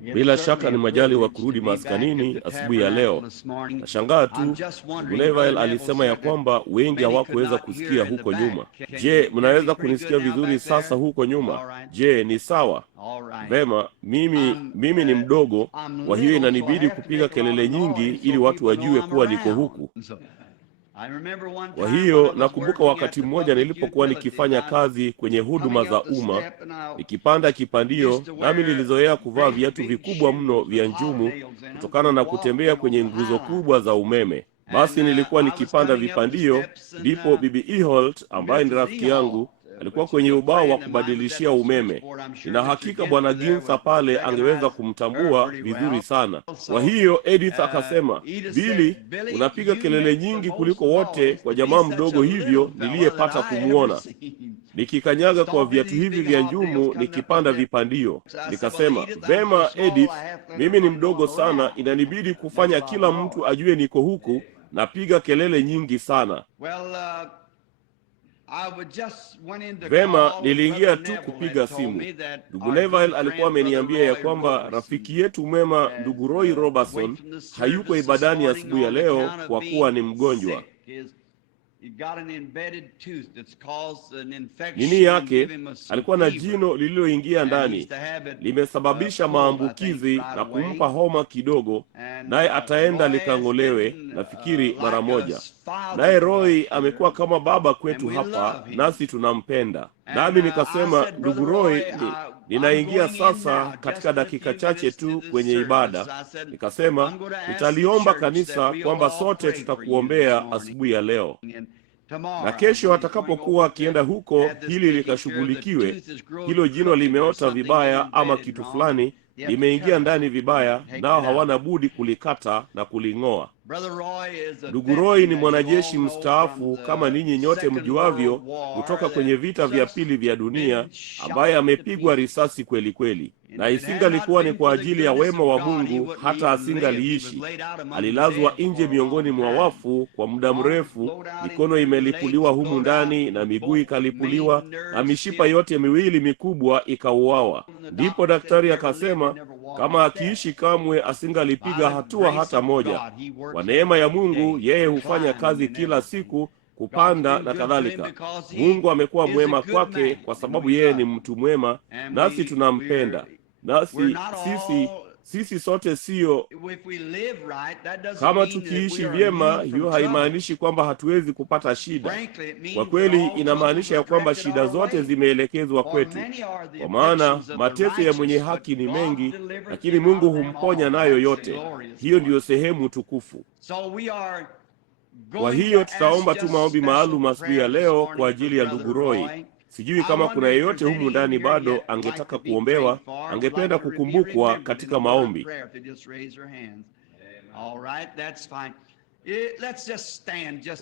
Bila shaka ni majali wa kurudi maskanini asubuhi ya leo. Nashangaa tu, ndugu Neville alisema ya kwamba wengi hawakuweza kusikia huko nyuma. Je, mnaweza kunisikia vizuri sasa huko nyuma? Je, ni sawa? Vema, mimi ni mdogo, kwa hiyo inanibidi kupiga kelele nyingi ili watu wajue kuwa niko huku. Kwa hiyo nakumbuka wakati mmoja nilipokuwa nikifanya kazi kwenye huduma za umma, nikipanda kipandio, nami nilizoea kuvaa viatu vikubwa mno vya njumu kutokana na kutembea kwenye nguzo kubwa za umeme. Basi nilikuwa nikipanda vipandio, ndipo Bibi Eholt ambaye ni rafiki yangu alikuwa kwenye ubao wa kubadilishia umeme. Nina hakika Bwana Ginsa pale angeweza kumtambua vizuri sana. Kwa hiyo Edith akasema, Billy, unapiga kelele nyingi kuliko wote kwa jamaa mdogo hivyo niliyepata kumuona. Nikikanyaga kwa viatu hivi vya njumu nikipanda vipandio. Nikasema, vema Edith, mimi ni mdogo sana, inanibidi kufanya kila mtu ajue niko huku, napiga kelele nyingi sana. Vema, niliingia tu kupiga simu. Ndugu Neville alikuwa ameniambia ya kwamba rafiki yetu mwema ndugu Roy Robertson hayuko ibadani asubuhi ya leo kwa kuwa ni mgonjwa. Nini yake, alikuwa na jino lililoingia ndani, limesababisha maambukizi na kumpa homa kidogo, naye ataenda likang'olewe nafikiri mara moja. Naye Roy amekuwa kama baba kwetu hapa, nasi tunampenda. Nami nikasema, ndugu Roy, ninaingia sasa katika dakika chache tu kwenye ibada. Nikasema, nitaliomba kanisa kwamba sote tutakuombea asubuhi ya leo. Na kesho atakapokuwa akienda huko hili likashughulikiwe, hilo jino limeota vibaya ama kitu fulani limeingia ndani vibaya, nao hawana budi kulikata na kuling'oa. Ndugu Roy ni mwanajeshi mstaafu kama ninyi nyote mjuavyo, kutoka kwenye vita vya pili vya dunia, ambaye amepigwa risasi kweli kweli. Na isingalikuwa ni kwa ajili ya wema wa Mungu hata asingaliishi. Alilazwa nje miongoni mwa wafu kwa muda mrefu, mikono imelipuliwa humu ndani na miguu ikalipuliwa na mishipa yote miwili mikubwa ikauawa. Ndipo daktari akasema kama akiishi kamwe asingalipiga hatua hata moja. Kwa neema ya Mungu yeye hufanya kazi kila siku, kupanda na kadhalika. Mungu amekuwa mwema kwake kwa sababu yeye ni mtu mwema, nasi tunampenda. Nasi sisi sote sio, kama tukiishi vyema, hiyo haimaanishi kwamba hatuwezi kupata shida. Kwa kweli inamaanisha ya kwamba shida zote zimeelekezwa kwetu. Kwa maana mateso ya mwenye haki ni mengi, lakini Mungu humponya nayo yote. Hiyo ndiyo sehemu tukufu. Kwa hiyo tutaomba tu maombi maalum asubuhi ya leo kwa ajili ya ndugu Roy. Sijui kama kuna yeyote humu ndani bado angetaka kuombewa, angependa kukumbukwa katika maombi.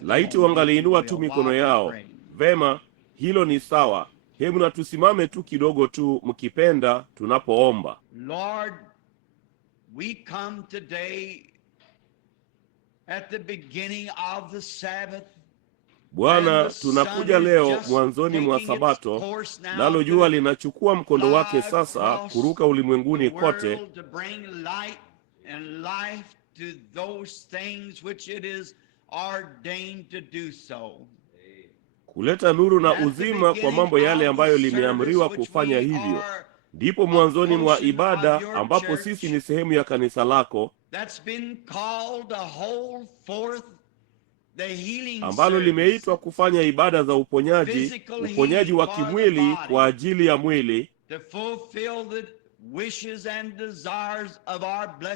Laiti wangaliinua tu mikono yao. Vema, hilo ni sawa. Hebu na tusimame tu kidogo tu mkipenda tunapoomba. Lord, we come today at the beginning of the Sabbath. Bwana, tunakuja leo mwanzoni mwa Sabato, nalo jua linachukua mkondo wake sasa kuruka ulimwenguni kote, kuleta nuru na uzima kwa mambo yale ambayo limeamriwa kufanya hivyo. Ndipo mwanzoni mwa ibada ambapo sisi ni sehemu ya kanisa lako, ambalo limeitwa kufanya ibada za uponyaji wa kimwili kwa ajili ya mwili,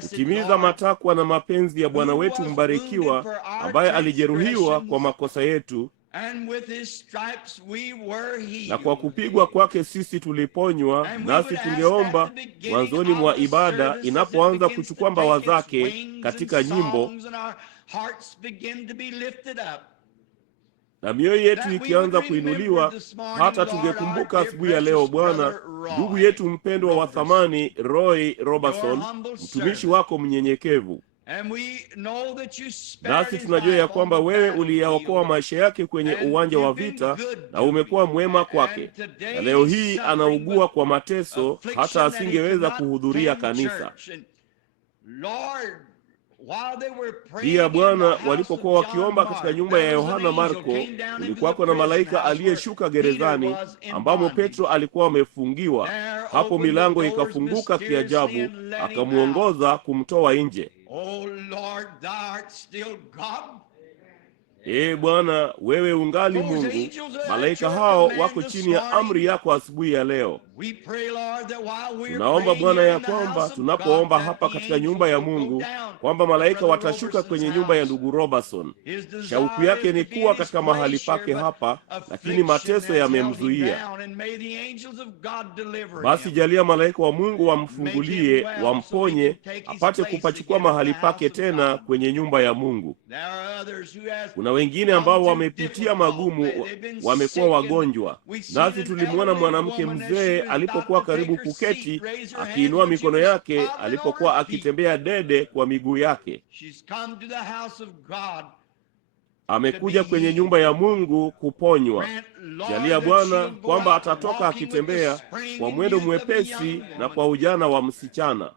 kutimiza matakwa na mapenzi ya Bwana wetu mbarikiwa, ambaye alijeruhiwa kwa makosa yetu, na kwa kupigwa kwake sisi tuliponywa. Nasi tungeomba mwanzoni mwa ibada inapoanza kuchukua mbawa zake katika nyimbo, na mioyo yetu ikianza kuinuliwa, hata tungekumbuka asubuhi ya leo Bwana, ndugu yetu mpendwa wa thamani Roy Robertson, mtumishi wako mnyenyekevu. Nasi tunajua ya kwamba wewe uliyaokoa maisha yake kwenye uwanja wa vita, na umekuwa mwema kwake. Na leo hii anaugua kwa mateso, hata asingeweza kuhudhuria kanisa. Pia Bwana, walipokuwa wakiomba katika nyumba ya Yohana Marko, kulikuwako na malaika aliyeshuka gerezani ambamo Petro alikuwa amefungiwa. Hapo milango ikafunguka kiajabu, akamuongoza kumtoa nje. Bwana, wewe ungali Mungu. Malaika hao wako chini ya amri yako asubuhi ya leo. Tunaomba Bwana ya kwamba tunapoomba hapa katika nyumba ya Mungu, kwamba malaika watashuka kwenye nyumba ya ndugu Robertson. Shauku yake ni kuwa katika mahali pake hapa, lakini mateso yamemzuia. Basi jalia malaika wa Mungu wamfungulie, wamponye, apate kupachukua mahali pake tena kwenye nyumba ya Mungu. Kuna wengine ambao wamepitia magumu, wamekuwa wagonjwa. Nasi tulimwona mwanamke mzee alipokuwa karibu kuketi, akiinua mikono yake alipokuwa akitembea dede kwa miguu yake. Amekuja kwenye nyumba ya Mungu kuponywa. Jalia Bwana kwamba atatoka akitembea kwa mwendo mwepesi na kwa ujana wa msichana.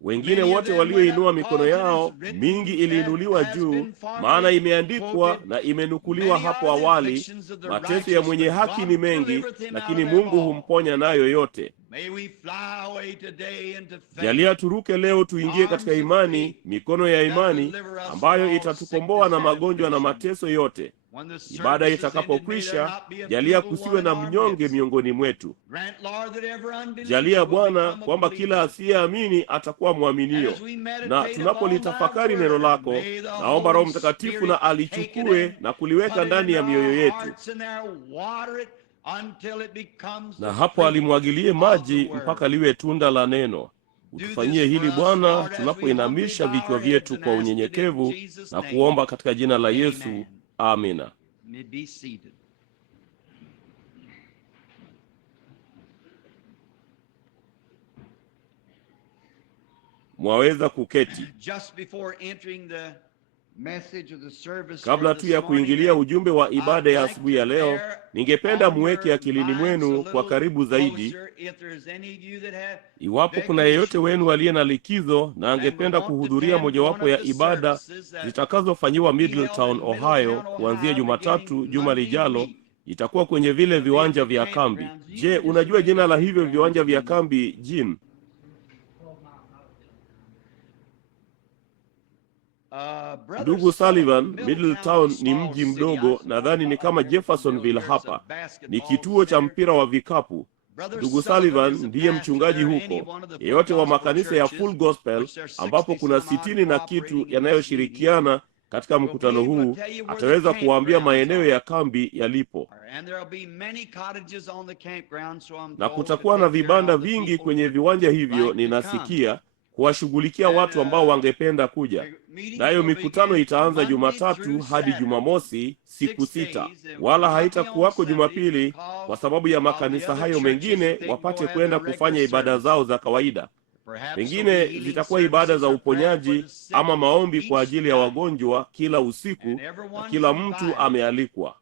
Wengine wote walioinua mikono yao, mingi iliinuliwa juu, maana imeandikwa na imenukuliwa hapo awali, mateso ya mwenye haki ni mengi, lakini Mungu humponya nayo yote. Jalia turuke leo tuingie katika imani, mikono ya imani ambayo itatukomboa na magonjwa na mateso yote. Ibada itakapokwisha, jalia kusiwe na mnyonge miongoni mwetu. Jalia Bwana kwamba kila asiyeamini atakuwa mwaminio. Na tunapolitafakari neno lako, naomba Roho Mtakatifu na alichukue na kuliweka ndani ya mioyo yetu, na hapo alimwagilie maji mpaka liwe tunda la neno. Utufanyie hili Bwana, tunapoinamisha vichwa vyetu kwa unyenyekevu na kuomba katika jina la Yesu. Amina. Mwaweza kuketi. Kabla tu ya kuingilia ujumbe wa ibada ya asubuhi ya leo, ningependa muweke akilini mwenu kwa karibu zaidi, iwapo kuna yeyote wenu aliye na likizo na angependa kuhudhuria mojawapo ya ibada zitakazofanyiwa Middletown, Ohio, kuanzia Jumatatu juma lijalo. Itakuwa kwenye vile viwanja vya kambi. Je, unajua jina la hivyo viwanja vya kambi, Jim? Ndugu Sullivan, Middletown ni mji mdogo, nadhani ni kama Jeffersonville hapa. Ni kituo cha mpira wa vikapu. Ndugu Sullivan ndiye mchungaji huko. Yeyote wa makanisa ya Full Gospel ambapo kuna 60 na kitu yanayoshirikiana katika mkutano huu ataweza kuwaambia maeneo ya kambi yalipo. Na kutakuwa na vibanda vingi kwenye viwanja hivyo, ninasikia, kuwashughulikia watu ambao wangependa kuja. Nayo mikutano itaanza Jumatatu hadi Jumamosi, siku 6, wala haitakuwako Jumapili kwa sababu ya makanisa hayo mengine wapate kwenda kufanya ibada zao za kawaida. Pengine zitakuwa ibada za uponyaji ama maombi kwa ajili ya wagonjwa kila usiku, na kila mtu amealikwa.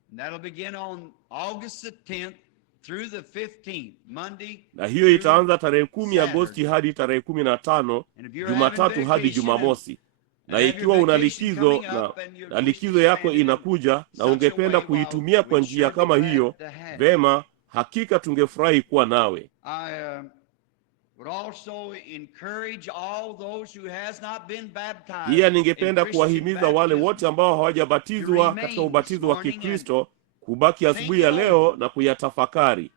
Na hiyo itaanza tarehe 10 Agosti hadi tarehe 15, Jumatatu hadi Jumamosi. Na ikiwa una likizo na likizo yako inakuja na ungependa kuitumia kwa njia kama hiyo, vema, hakika tungefurahi kuwa nawe. Pia ningependa kuwahimiza wale wote ambao hawajabatizwa katika ubatizo wa Kikristo kubaki asubuhi ya leo na kuyatafakari,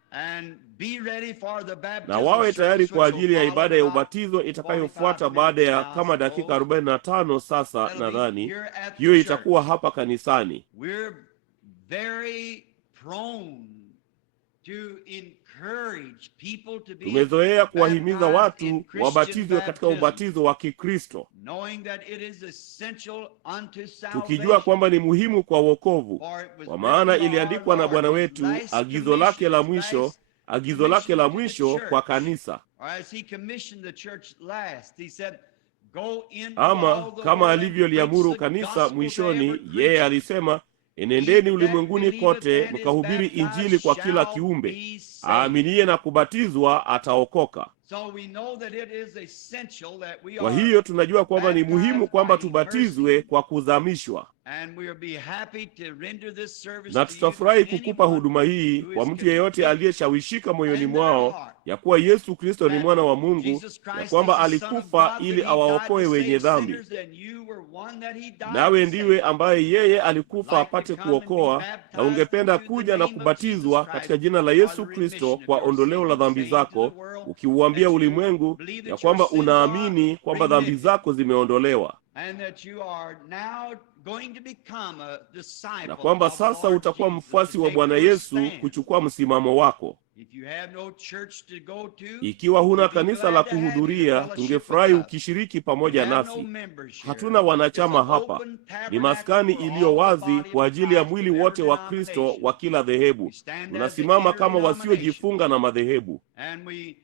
na wawe tayari kwa ajili ya ibada ya ubatizo itakayofuata baada ya kama dakika 45. Sasa nadhani hiyo itakuwa hapa kanisani. Tumezoea kuwahimiza watu wabatizwe katika ubatizo wa Kikristo, tukijua kwamba ni muhimu kwa wokovu, kwa maana iliandikwa na Bwana wetu, agizo lake la mwisho, agizo lake la mwisho kwa kanisa. Ama kama alivyoliamuru kanisa mwishoni, yeye alisema, enendeni ulimwenguni kote mkahubiri Injili kwa kila kiumbe. Aaminiye na kubatizwa ataokoka. Kwa hiyo tunajua kwamba ni muhimu kwamba tubatizwe kwa kuzamishwa. Na tutafurahi kukupa huduma hii kwa mtu yeyote aliyeshawishika moyoni mwao ya kuwa Yesu Kristo ni mwana wa Mungu, ya kwamba alikufa ili awaokoe wenye dhambi. Nawe ndiwe ambaye yeye alikufa apate kuokoa, na ungependa kuja na kubatizwa katika jina la Yesu Kristo kwa ondoleo la dhambi zako, ukiuambia ulimwengu ya kwamba unaamini kwamba dhambi zako zimeondolewa, na kwamba sasa utakuwa mfuasi wa Bwana Yesu kuchukua msimamo wako. Ikiwa huna kanisa la kuhudhuria, tungefurahi ukishiriki pamoja nasi. Hatuna wanachama hapa. Ni maskani iliyo wazi kwa ajili ya mwili wote wa Kristo wa kila dhehebu. Tunasimama kama wasiojifunga na madhehebu.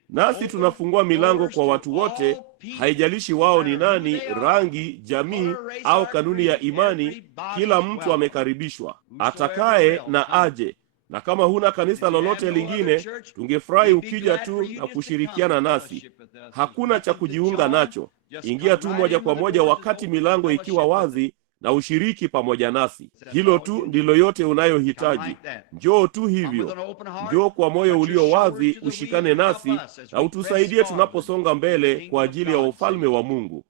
Nasi tunafungua milango kwa watu wote, haijalishi wao ni nani, rangi, jamii au kanuni ya imani. Kila mtu amekaribishwa. Atakaye na aje. Na kama huna kanisa lolote lingine, tungefurahi ukija tu na kushirikiana nasi. Hakuna cha kujiunga nacho. Ingia tu moja kwa moja wakati milango ikiwa wazi na ushiriki pamoja nasi. Hilo tu ndilo yote unayohitaji. Njoo tu hivyo. Njoo kwa moyo ulio wazi, ushikane nasi na utusaidie tunaposonga mbele kwa ajili ya ufalme wa Mungu.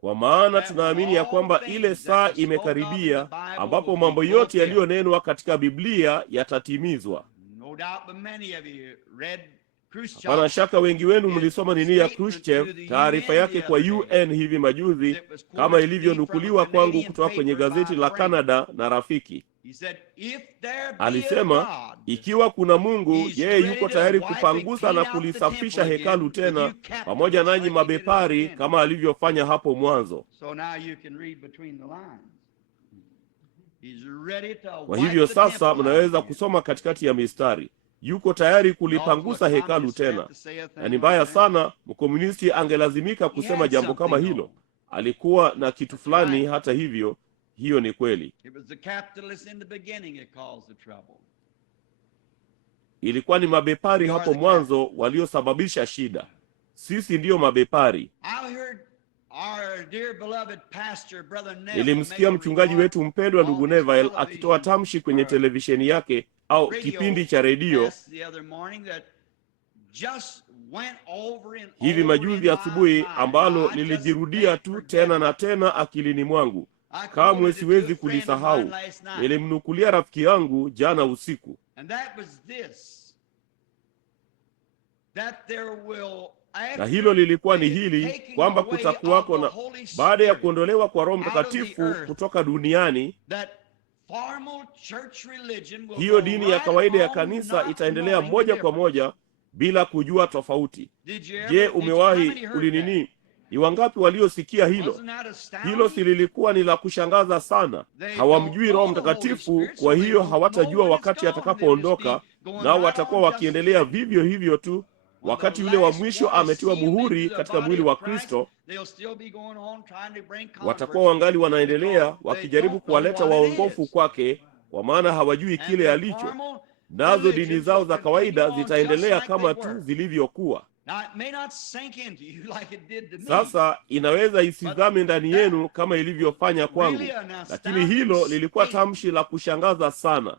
Kwa maana tunaamini ya kwamba ile saa imekaribia ambapo mambo yote yaliyonenwa katika Biblia yatatimizwa. Hapana shaka wengi wenu mlisoma nini ya Khrushchev, taarifa yake kwa UN hivi majuzi, kama ilivyonukuliwa kwangu kutoka kwenye gazeti la Canada na Rafiki. Alisema, ikiwa kuna Mungu, yeye yuko tayari kupangusa na kulisafisha hekalu tena pamoja nanyi mabepari, kama alivyofanya hapo mwanzo. Kwa hivyo sasa mnaweza kusoma katikati ya mistari. Yuko tayari kulipangusa hekalu tena. Na ni mbaya sana mkomunisti angelazimika kusema jambo kama hilo. Alikuwa na kitu fulani. Hata hivyo, hiyo ni kweli. Ilikuwa ni mabepari hapo mwanzo waliosababisha shida. Sisi ndiyo mabepari. Nilimsikia mchungaji wetu mpendwa ndugu Neville akitoa tamshi kwenye televisheni yake au kipindi cha redio hivi majuzi asubuhi, ambalo lilijirudia tu tena na tena akilini mwangu. Kamwe siwezi kulisahau. Nilimnukulia rafiki yangu jana usiku. Na hilo lilikuwa ni hili, kwamba kutakuwako na, baada ya kuondolewa kwa Roho Mtakatifu kutoka duniani, hiyo dini ya kawaida ya kanisa itaendelea moja kwa moja bila kujua tofauti. Je, umewahi ulinini? Ni wangapi waliosikia hilo? Hilo si lilikuwa ni la kushangaza sana. Hawamjui Roho Mtakatifu, kwa hiyo hawatajua wakati atakapoondoka, nao watakuwa wakiendelea vivyo hivyo tu. Wakati yule wa mwisho ametiwa muhuri katika mwili wa Kristo, watakuwa wangali wanaendelea wakijaribu kuwaleta waongofu kwake, kwa maana hawajui kile alicho. Nazo dini zao za kawaida zitaendelea kama tu zilivyokuwa. Sasa inaweza isizame ndani yenu kama ilivyofanya kwangu, lakini hilo lilikuwa tamshi la kushangaza sana,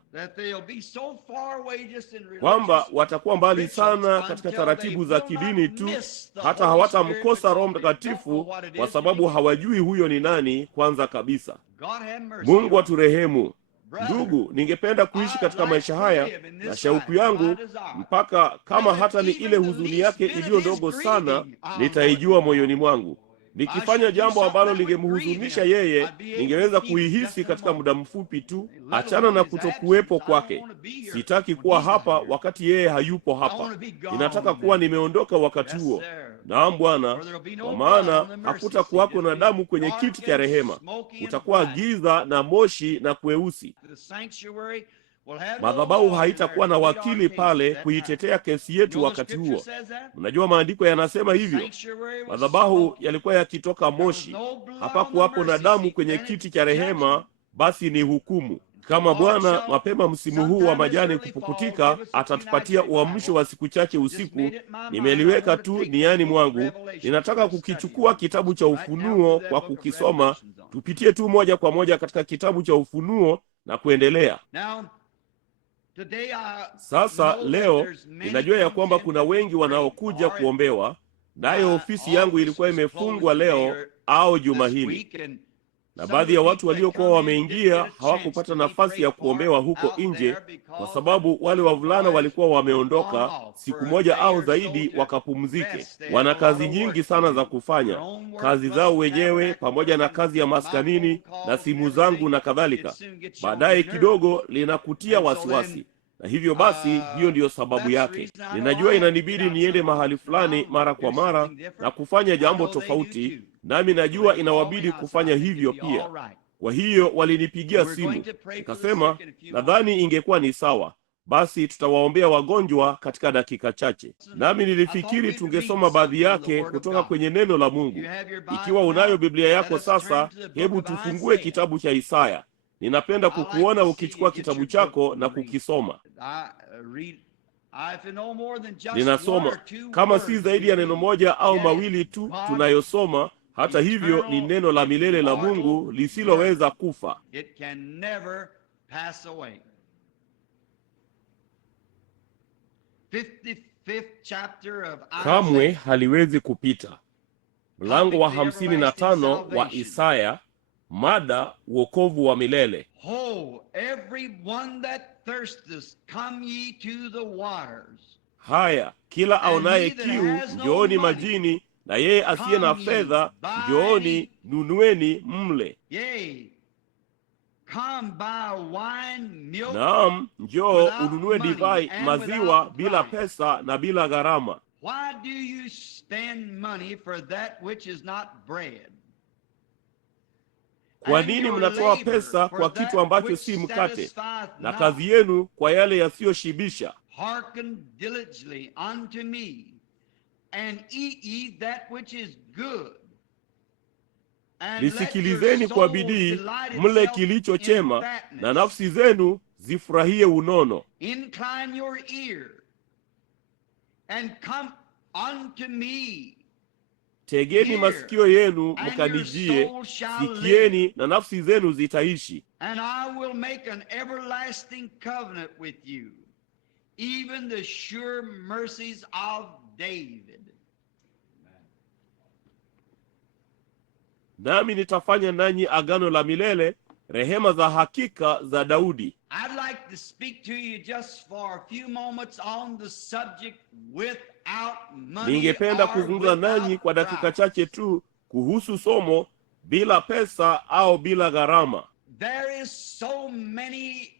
kwamba watakuwa mbali sana katika taratibu za kidini tu, hata hawatamkosa Roho Mtakatifu kwa sababu hawajui huyo ni nani kwanza kabisa. Mungu aturehemu. Ndugu, ningependa kuishi katika maisha haya, na shauku yangu mpaka kama hata ni ile huzuni yake iliyo ndogo sana, nitaijua moyoni mwangu. Nikifanya jambo ambalo lingemhuzunisha yeye, ningeweza kuihisi katika muda mfupi tu. Achana na kutokuwepo kwake. Sitaki kuwa hapa wakati yeye hayupo hapa. Ninataka kuwa nimeondoka wakati huo. Naam Bwana, kwa maana hakutakuwako na damu kwenye kiti cha rehema. Kutakuwa giza na moshi na kweusi. Madhabahu haitakuwa na wakili pale kuitetea kesi yetu wakati huo. Mnajua maandiko yanasema hivyo. Madhabahu yalikuwa yakitoka moshi. Hapakuwapo na damu kwenye kiti cha rehema, basi ni hukumu. Kama Bwana mapema msimu huu wa majani kupukutika atatupatia uamsho wa siku chache usiku, nimeliweka tu niani mwangu. Ninataka kukichukua kitabu cha Ufunuo kwa kukisoma. Tupitie tu moja kwa moja katika kitabu cha Ufunuo na kuendelea. Sasa leo ninajua ya kwamba kuna wengi wanaokuja kuombewa, nayo ofisi yangu ilikuwa imefungwa leo au juma hili, na baadhi ya watu waliokuwa wameingia hawakupata nafasi ya kuombewa huko nje, kwa sababu wale wavulana walikuwa wameondoka siku moja au zaidi wakapumzike. Wana kazi nyingi sana za kufanya, kazi zao wenyewe pamoja na kazi ya maskanini na simu zangu na kadhalika. Baadaye kidogo linakutia wasiwasi. Na hivyo basi, hiyo ndiyo sababu yake. Ninajua inanibidi niende mahali fulani mara kwa mara na kufanya jambo tofauti, nami najua inawabidi kufanya hivyo pia. Kwa hiyo walinipigia simu, nikasema nadhani ingekuwa ni sawa, basi tutawaombea wagonjwa katika dakika chache. Nami nilifikiri tungesoma baadhi yake kutoka kwenye neno la Mungu. Ikiwa unayo Biblia yako sasa, hebu tufungue kitabu cha Isaya. Ninapenda kukuona ukichukua kitabu chako na kukisoma. Ninasoma kama si zaidi ya neno moja au mawili tu tunayosoma. Hata hivyo ni neno la milele la Mungu lisiloweza kufa. Kamwe haliwezi kupita. Mlango wa 55 wa Isaya. Mada, wokovu wa milele. Ho, everyone that thirsteth, come ye to the waters. Haya, kila aonaye kiu, njooni majini, na yeye asiye na fedha, njooni nunueni mle. Yea, come buy wine, milk. Naam, njoo ununue divai, maziwa bila pesa na bila gharama. Why do you spend money for that which is not bread? Kwa nini mnatoa pesa kwa kitu ambacho si mkate, na kazi yenu kwa yale yasiyoshibisha? Hearken diligently unto me, and eat ye that which is good. Nisikilizeni kwa bidii, mle kilicho chema, na nafsi zenu zifurahie unono. Incline your ear, and come unto me. Tegeni masikio yenu mkanijie, sikieni na nafsi zenu zitaishi. And I will make an everlasting covenant with you, even the sure mercies of David. Nami nitafanya nanyi agano la milele, rehema za hakika za Daudi. I'd like to speak to you just for a few moments on the subject without money. Ningependa kuzungumza nanyi kwa dakika chache tu kuhusu somo bila pesa au bila gharama. There is so many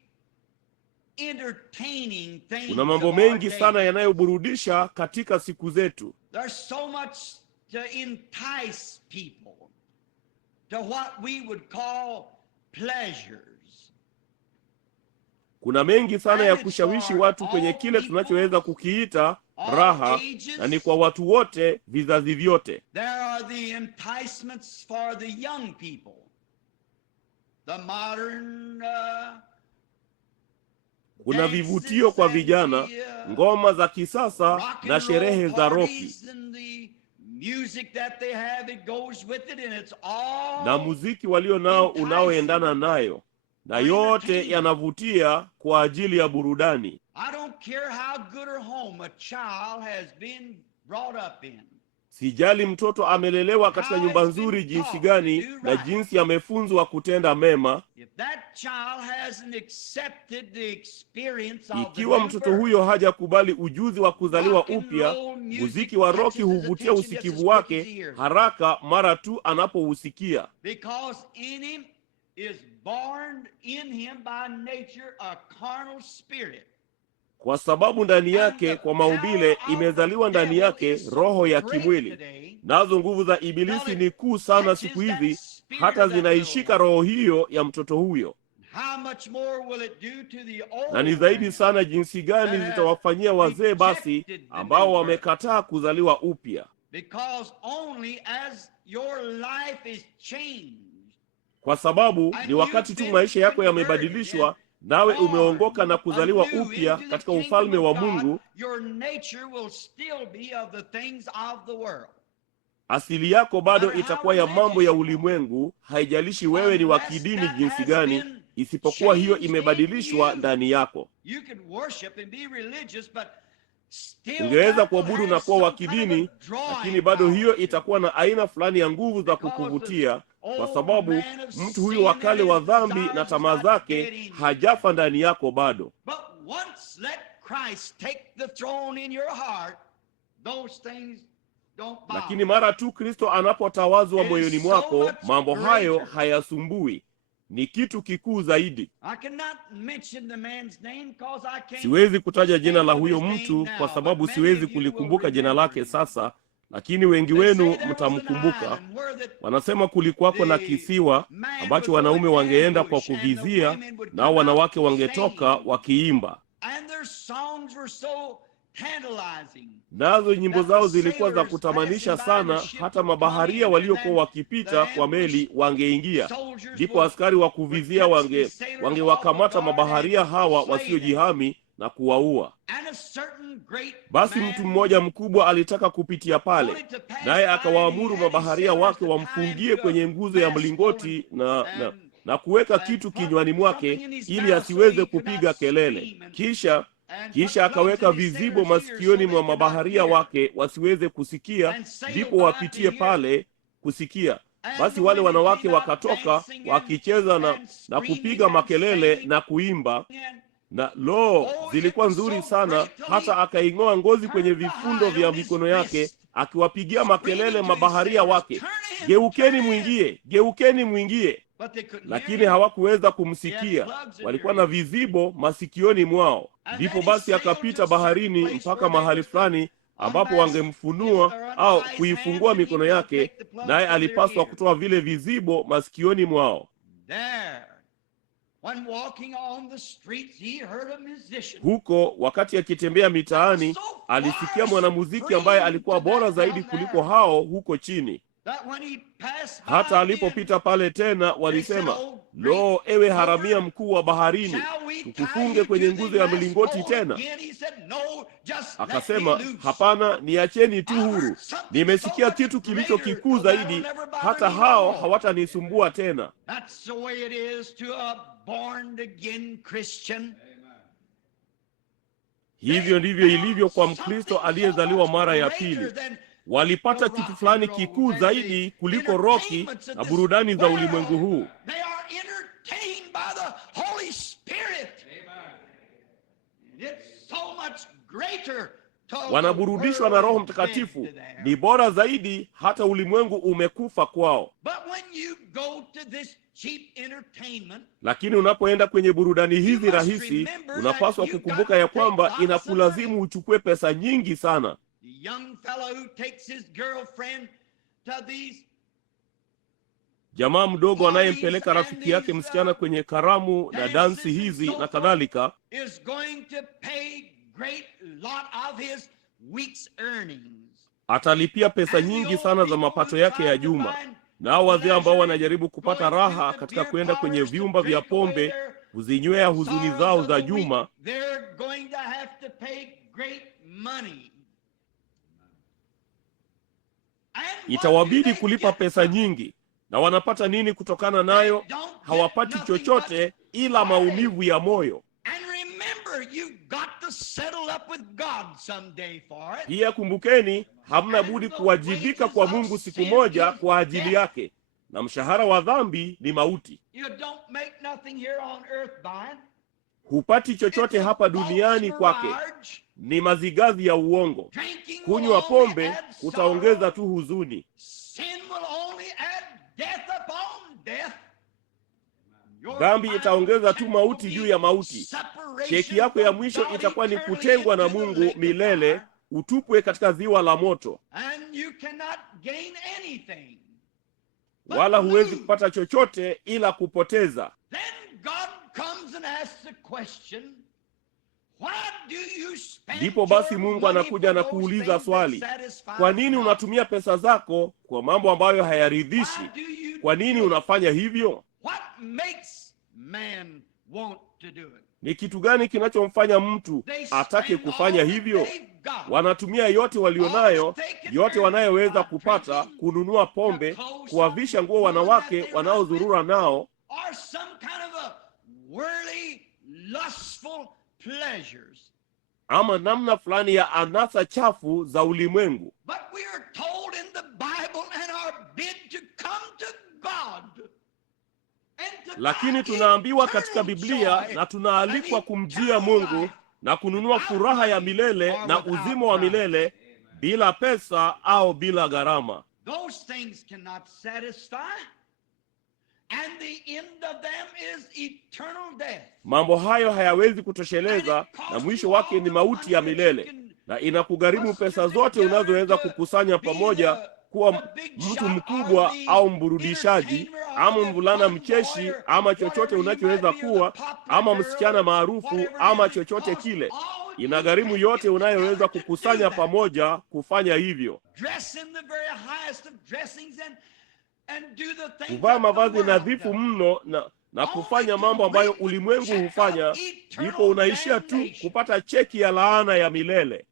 entertaining things. Kuna mambo mengi sana yanayoburudisha katika siku zetu. There's so much to entice people to what we would call pleasures. Kuna mengi sana ya kushawishi watu kwenye kile tunachoweza kukiita raha, na ni kwa watu wote, vizazi vyote. There are the enticements for the young people. The modern kuna vivutio kwa vijana, ngoma za kisasa na sherehe za roki, na muziki walio nao unaoendana nayo, na yote yanavutia kwa ajili ya burudani. I don't care how good a home a child has been brought up in. Sijali mtoto amelelewa katika nyumba nzuri jinsi gani na jinsi amefunzwa kutenda mema. Ikiwa mtoto huyo hajakubali ujuzi wa kuzaliwa upya, muziki wa roki huvutia usikivu wake haraka mara tu anapousikia. Kwa sababu ndani yake kwa maumbile imezaliwa ndani yake roho ya kimwili. Nazo nguvu za ibilisi ni kuu sana siku hizi, hata zinaishika roho hiyo ya mtoto huyo. Na ni zaidi sana jinsi gani zitawafanyia wazee basi ambao wamekataa kuzaliwa upya. Kwa sababu ni wakati tu maisha yako yamebadilishwa, nawe umeongoka na kuzaliwa upya katika ufalme wa Mungu, asili yako bado itakuwa ya mambo ya ulimwengu, haijalishi wewe ni wa kidini jinsi gani, isipokuwa hiyo imebadilishwa ndani yako. Ungeweza kuabudu na kuwa wa kidini, lakini bado hiyo itakuwa na aina fulani ya nguvu za kukuvutia, kwa sababu mtu huyu wa kale wa dhambi na tamaa zake hajafa ndani yako bado. Lakini mara tu Kristo anapotawazwa moyoni mwako, mambo hayo hayasumbui. Ni kitu kikuu zaidi. Siwezi kutaja jina la huyo mtu kwa sababu siwezi kulikumbuka jina lake sasa, lakini wengi wenu mtamkumbuka. Wanasema kulikuwako na kisiwa ambacho wanaume wangeenda kwa kuvizia, nao wanawake wangetoka wakiimba. Nazo nyimbo zao zilikuwa za kutamanisha sana, hata mabaharia waliokuwa wakipita kwa meli wangeingia. Ndipo askari wa kuvizia wangewakamata mabaharia hawa wasiojihami na kuwaua. Basi mtu mmoja mkubwa alitaka kupitia pale, naye akawaamuru mabaharia wake wamfungie kwenye nguzo ya mlingoti na kuweka kitu kinywani mwake ili asiweze kupiga kelele. Kisha akaweka vizibo masikioni mwa mabaharia wake wasiweze kusikia, ndipo wapitie pale kusikia. Basi wale wanawake wakatoka wakicheza na kupiga makelele na kuimba, na zilikuwa nzuri sana, hata akaing'oa ngozi kwenye vifundo vya mikono yake, akiwapigia makelele mabaharia wake, geukeni mwingie, geukeni mwingie. Lakini hawakuweza kumsikia, walikuwa na vizibo masikioni mwao. Ndipo basi akapita baharini mpaka mahali fulani ambapo wangemfunua au kuifungua mikono yake, naye alipaswa kutoa vile vizibo masikioni mwao. Huko wakati akitembea mitaani, alisikia mwanamuziki ambaye alikuwa bora zaidi kuliko hao huko chini. Hata alipopita pale tena walisema, ewe haramia mkuu wa baharini, tukufunge kwenye nguzo ya mlingoti tena? Akasema, hapana, niacheni tu huru. Nimesikia kitu kilicho kikuu zaidi, hata hao hawatanisumbua tena. Hivyo ndivyo ilivyo kwa Mkristo aliyezaliwa mara ya pili. Walipata kitu fulani kikuu zaidi kuliko roki na burudani za ulimwengu huu. Wanaburudishwa na Roho Mtakatifu. Ni bora zaidi, hata ulimwengu umekufa kwao. Lakini unapoenda kwenye burudani hizi rahisi, unapaswa kukumbuka ya kwamba inakulazimu uchukue pesa nyingi sana. Jamaa mdogo anayempeleka rafiki yake msichana kwenye karamu na dansi hizi na kadhalika, atalipia pesa nyingi sana za mapato yake ya juma. Nao wazee ambao wanajaribu kupata raha katika kwenda kwenye vyumba vya pombe kuzinywea huzuni zao za juma, itawabidi kulipa pesa nyingi. Na wanapata nini kutokana nayo? Hawapati chochote ila maumivu ya moyo. to settle up with God someday for it. Pia kumbukeni, hamna budi kuwajibika kwa Mungu siku moja kwa ajili yake, na mshahara wa dhambi ni mauti. You don't make nothing here on earth by it. Hupati chochote hapa duniani kwake, ni mazigazi ya uongo. Kunywa pombe kutaongeza tu huzuni. Dhambi itaongeza tu mauti juu ya mauti. Cheki yako ya mwisho itakuwa ni kutengwa na Mungu milele, utupwe katika ziwa la moto. Wala huwezi kupata chochote ila kupoteza. Ndipo basi Mungu anakuja na kuuliza swali, kwa nini unatumia pesa zako kwa mambo ambayo hayaridhishi? Kwa nini unafanya hivyo? Ni kitu gani kinachomfanya mtu atake kufanya hivyo? Wanatumia yote walionayo, yote wanayoweza kupata, kununua pombe, kuwavisha nguo wanawake wanaozurura nao, ama namna fulani ya anasa chafu za ulimwengu. Lakini tunaambiwa katika Biblia na tunaalikwa kumjia Mungu na kununua furaha ya milele na uzima wa milele bila pesa au bila gharama. Mambo hayo hayawezi kutosheleza, na mwisho wake ni mauti ya milele, na inakugharimu pesa zote unazoweza kukusanya pamoja, kuwa mtu mkubwa au mburudishaji, ama mvulana mcheshi, ama chochote unachoweza kuwa, ama msichana maarufu, ama chochote kile. Inagharimu yote unayoweza kukusanya pamoja kufanya hivyo. Kuvaa mavazi nadhifu mno na kufanya mambo ambayo ulimwengu hufanya, ndipo unaishia tu kupata cheki ya laana ya milele.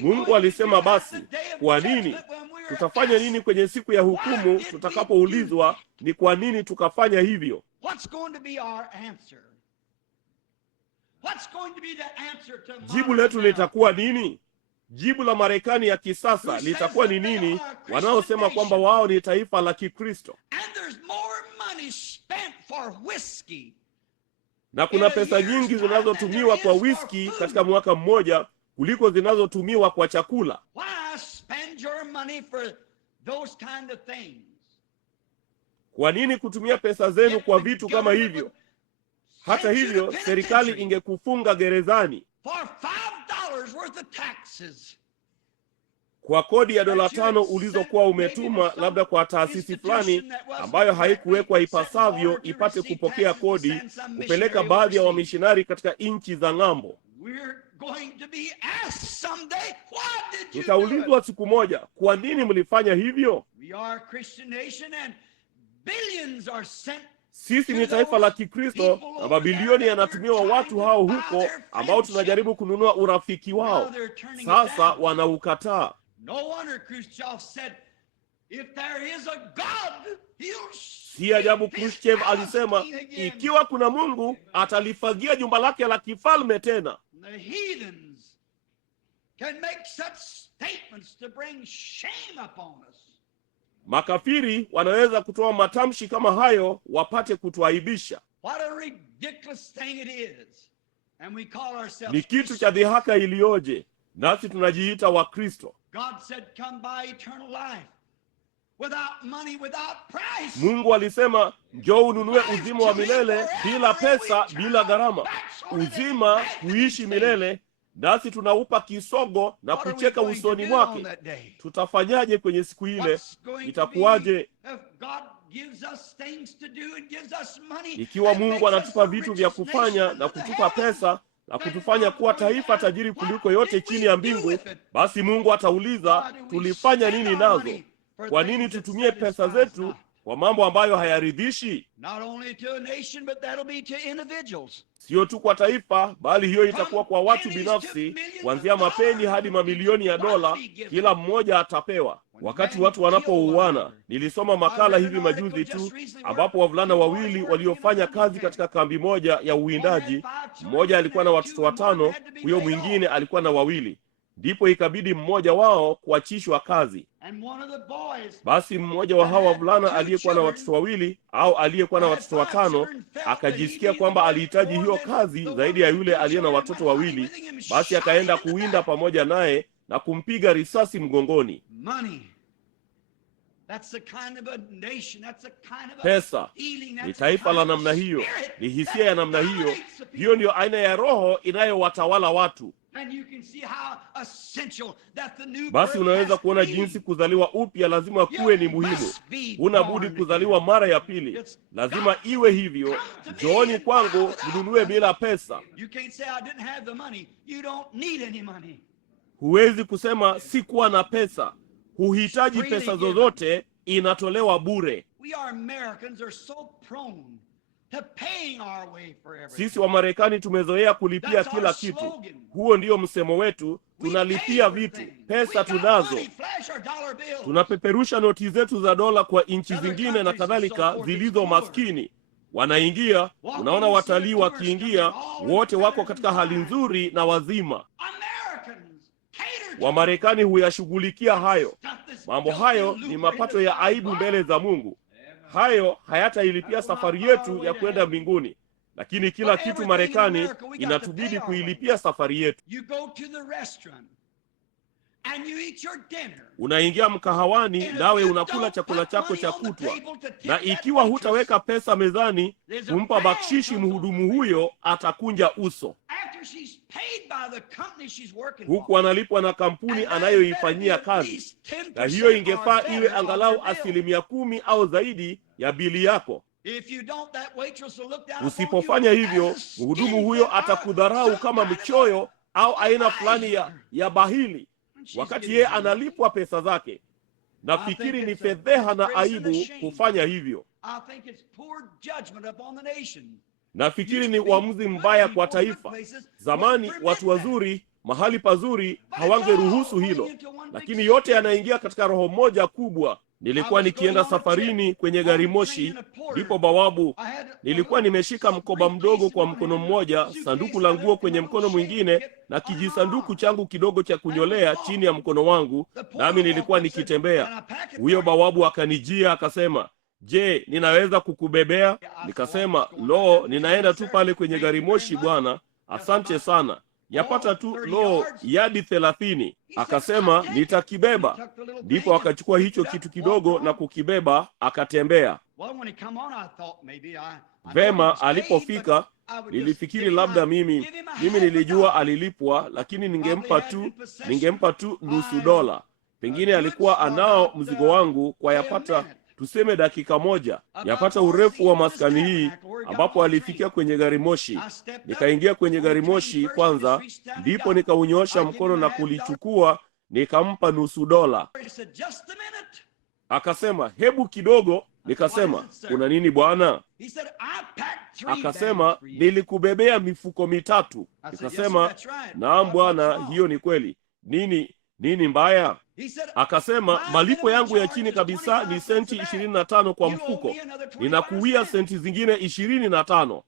Mungu alisema, basi kwa nini? Tutafanya nini kwenye siku ya hukumu tutakapoulizwa ni kwa nini tukafanya hivyo? Jibu letu litakuwa nini? Jibu la Marekani ya kisasa litakuwa ni nini, wanaosema kwamba wao ni taifa la Kikristo? Na kuna pesa nyingi zinazotumiwa kwa whisky katika mwaka mmoja kuliko zinazotumiwa kwa chakula. Kwa nini kutumia pesa zenu kwa vitu kama hivyo? Hata hivyo, serikali ingekufunga gerezani kwa kodi ya $5 ulizokuwa umetuma labda kwa taasisi fulani ambayo haikuwekwa ipasavyo ipate kupokea kodi, kupeleka baadhi ya wamishinari katika nchi za ng'ambo. Tutaulizwa siku moja, kwa nini mlifanya hivyo? Sisi ni taifa la Kikristo na mabilioni yanatumiwa watu hao huko ambao tunajaribu kununua urafiki wao. Sasa wanaukataa. Si ajabu Khrushchev alisema, ikiwa kuna Mungu atalifagia jumba lake la kifalme tena. Makafiri wanaweza kutoa matamshi kama hayo wapate kutuaibisha. Ni kitu cha dhihaka iliyoje, nasi tunajiita wa Kristo. Mungu alisema, njoo ununue uzima wa milele bila pesa, bila gharama. Uzima kuishi milele, nasi tunaupa kisogo na kucheka usoni mwake. Tutafanyaje kwenye siku ile? Itakuwaje ikiwa Mungu anatupa vitu vya kufanya na kutupa pesa na kutufanya kuwa taifa tajiri kuliko yote chini ya mbingu? Basi Mungu atauliza, tulifanya nini nazo? Kwa nini tutumie pesa zetu kwa mambo ambayo hayaridhishi? Sio tu kwa taifa, bali hiyo itakuwa kwa watu binafsi, kuanzia mapeni hadi mamilioni ya dola, kila mmoja atapewa. Wakati watu wanapouana, nilisoma makala hivi majuzi tu ambapo wavulana wawili waliofanya kazi katika kambi moja ya uwindaji, mmoja alikuwa na watoto 5, huyo mwingine alikuwa na 2. Ndipo ikabidi mmoja wao kuachishwa kazi. Basi mmoja wa hawa wavulana aliyekuwa na watoto 2 au aliyekuwa na watoto 5 akajisikia kwamba alihitaji hiyo kazi zaidi ya yule aliye na watoto 2. Basi akaenda kuwinda pamoja naye na kumpiga risasi mgongoni. Pesa ni taifa la namna hiyo, ni hisia ya namna hiyo. Hiyo ndiyo aina ya roho inayowatawala watu. Basi unaweza kuona jinsi kuzaliwa upya lazima kuwe ni muhimu. Huna budi kuzaliwa mara ya pili, lazima iwe hivyo. Njooni kwangu mnunue bila pesa. Huwezi kusema sikuwa na pesa. Huhitaji pesa zozote, inatolewa bure. Sisi wa Marekani tumezoea kulipia kila kitu. Huo ndio msemo wetu, tunalipia vitu. Pesa tunazo. Tunapeperusha noti zetu za dola kwa nchi zingine na kadhalika zilizo maskini. Wanaingia, unaona watalii wakiingia, wote wako katika hali nzuri na wazima. Wamarekani huyashughulikia hayo. Mambo hayo ni mapato ya aibu mbele za Mungu. Hayo hayatailipia safari yetu ya kwenda mbinguni. Lakini kila kitu Marekani inatubidi kuilipia safari yetu. Unaingia mkahawani nawe unakula chakula chako cha kutwa, na ikiwa hutaweka pesa mezani kumpa bakshishi mhudumu huyo, atakunja uso. Huku analipwa na kampuni anayoifanyia kazi, na hiyo ingefaa iwe angalau 10% au zaidi ya bili yako. Usipofanya hivyo, mhudumu huyo atakudharau kama mchoyo au aina fulani ya bahili, wakati yeye analipwa pesa zake. Nafikiri ni fedheha na aibu kufanya hivyo. Nafikiri ni uamuzi mbaya kwa taifa. Zamani watu wazuri mahali pazuri hawangeruhusu hilo, lakini yote yanaingia katika roho moja kubwa. Nilikuwa nikienda safarini kwenye gari moshi, ndipo bawabu, nilikuwa nimeshika mkoba mdogo kwa mkono mmoja, sanduku la nguo kwenye mkono mwingine, na kijisanduku changu kidogo cha kunyolea chini ya mkono wangu, nami nilikuwa nikitembea. Huyo bawabu akanijia akasema, "Je, ninaweza kukubebea?" Nikasema, "Lo, ninaenda tu pale kwenye gari moshi bwana. Asante sana. Yapata tu yadi 30. Akasema, "Nitakibeba." Ndipo akachukua hicho kitu kidogo na kukibeba akatembea. Vema, alipofika nilifikiri labda mimi nilijua alilipwa, lakini ningempa tu $0.50. Pengine alikuwa anao mzigo wangu kwa yapata tuseme dakika moja. Yapata urefu wa maskani hii ambapo alifikia kwenye gari moshi. Nikaingia kwenye gari moshi kwanza, ndipo nikaunyoosha mkono na kulichukua, nikampa $0.50. Akasema, "Hebu kidogo." Nikasema, "Kuna nini bwana?" Akasema, "Nilikubebea mifuko 3. Nikasema, "Naam bwana, hiyo ni kweli. Nini mbaya?" Akasema, "Malipo yangu ya chini kabisa ni senti 25 kwa mfuko. Ninakuwia senti zingine 25.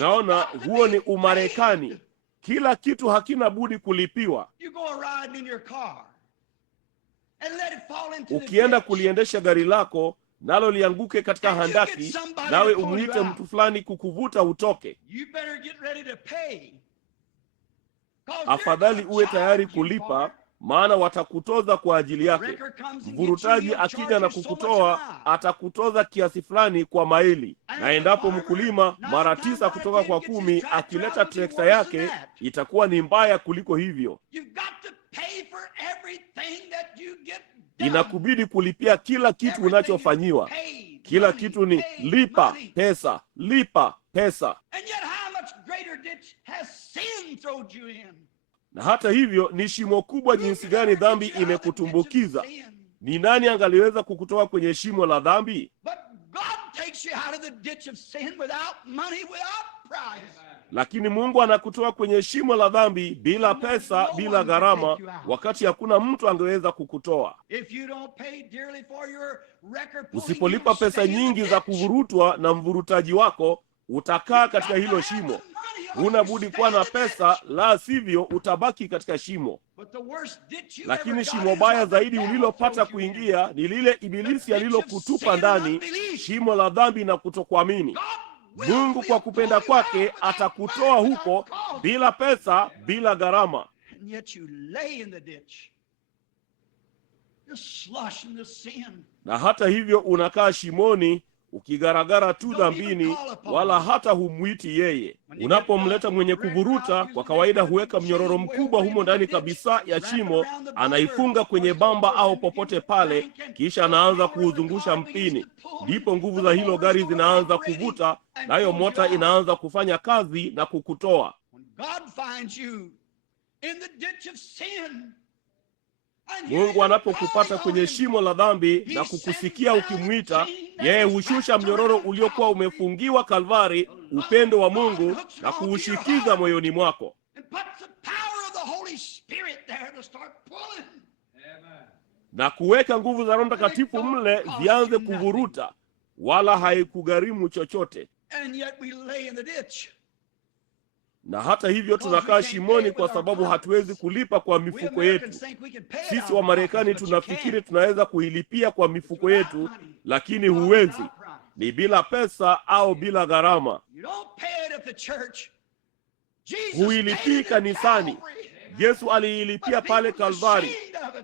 Naona huo ni Umarekani. Kila kitu hakina budi kulipiwa. Ukienda kuliendesha gari lako nalo lianguke katika handaki, nawe umuite mtu fulani kukuvuta utoke, afadhali uwe tayari kulipa, maana watakutoza kwa ajili yake. Mvurutaji akija na kukutoa, atakutoza kiasi fulani kwa maili. Na endapo mkulima mara 9 kutoka kwa 10 akileta trekta yake, itakuwa ni mbaya kuliko hivyo. Inakubidi kulipia kila kitu unachofanyiwa. Kila kitu ni lipa pesa, lipa pesa. Na hata hivyo ni shimo kubwa jinsi gani dhambi imekutumbukiza. Ni nani angaliweza kukutoa kwenye shimo la dhambi? Lakini Mungu anakutoa kwenye shimo la dhambi bila pesa, bila gharama, wakati hakuna mtu angeweza kukutoa. Usipolipa pesa nyingi za kuvurutwa na mvurutaji wako, utakaa katika hilo shimo. Huna budi kuwa na pesa, la sivyo utabaki katika shimo. Lakini shimo baya zaidi ulilopata kuingia ni lile Ibilisi alilokutupa ndani, shimo la dhambi na kutokuamini. Mungu kwa kupenda kwake atakutoa huko bila pesa, bila gharama. Na hata hivyo unakaa shimoni ukigaragara tu dhambini, wala hata humwiti yeye. Unapomleta mwenye kuvuruta, kwa kawaida huweka mnyororo mkubwa humo ndani kabisa ya shimo, anaifunga kwenye bamba au popote pale, kisha anaanza kuuzungusha mpini. Ndipo nguvu za hilo gari zinaanza kuvuta, nayo mota inaanza kufanya kazi na kukutoa. Mungu anapokupata kwenye shimo la dhambi na kukusikia ukimwita, yeye hushusha mnyororo uliokuwa umefungiwa Kalvari, upendo wa Mungu, na kuushikiza moyoni mwako. Na kuweka nguvu za Roho Mtakatifu mle zianze kuvuruta, wala haikugharimu chochote. Na hata hivyo tunakaa shimoni kwa sababu hatuwezi kulipa kwa mifuko yetu. Sisi wa Marekani tunafikiri tunaweza kuilipia kwa mifuko yetu, lakini huwezi. Ni bila pesa au bila gharama. Huilipii kanisani. Yesu aliilipia pale Kalvari,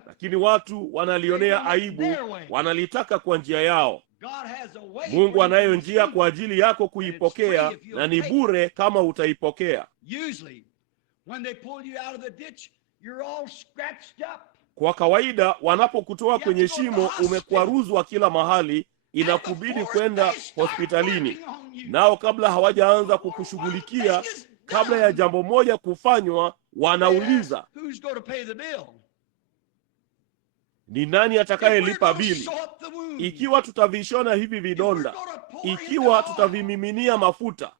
lakini watu wanalionea aibu, wanalitaka kwa njia yao. Mungu anayo njia kwa ajili yako kuipokea, na ni bure kama utaipokea. Kwa kawaida wanapokutoa kwenye shimo umekwaruzwa kila mahali, inakubidi kwenda hospitalini. Nao kabla hawajaanza kukushughulikia, kabla ya jambo moja kufanywa, wanauliza, ni nani atakayelipa bili? Ikiwa tutavishona hivi vidonda, ikiwa tutavimiminia mafuta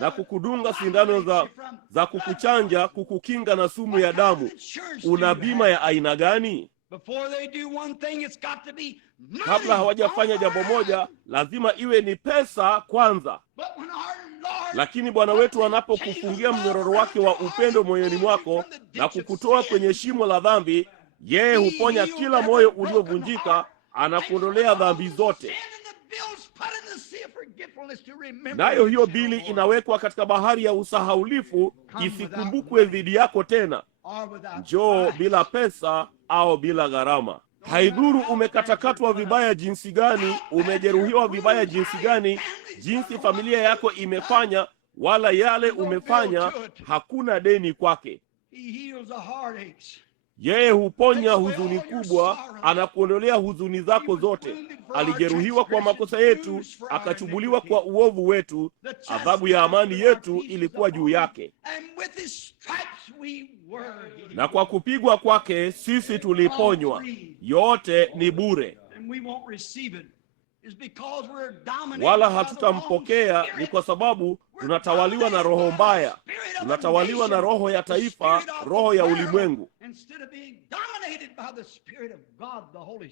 na kukudunga sindano za kukuchanja, kukukinga na sumu ya damu, una bima ya aina gani? Kabla hawajafanya jambo moja, lazima iwe ni pesa kwanza. Lakini Bwana wetu anapokufungia mnyororo wake wa upendo moyoni mwako na kukutoa kwenye shimo la dhambi, yeye huponya kila moyo uliovunjika, anakuondolea dhambi zote. Nayo hiyo bili inawekwa katika bahari ya usahaulifu, isikumbukwe dhidi yako tena. Njoo bila pesa au bila gharama. Haidhuru umekatakatwa vibaya jinsi gani, umejeruhiwa vibaya jinsi gani, jinsi familia yako imefanya, wala yale umefanya, hakuna deni kwake. Yeye huponya huzuni kubwa, anakuondolea huzuni zako zote. Alijeruhiwa kwa makosa yetu, akachubuliwa kwa uovu wetu, adhabu ya amani yetu ilikuwa juu yake. Na kwa kupigwa kwake sisi tuliponywa. Yote ni bure. Wala hatutampokea ni kwa sababu tunatawaliwa na roho mbaya. Tunatawaliwa na roho ya taifa, roho ya ulimwengu,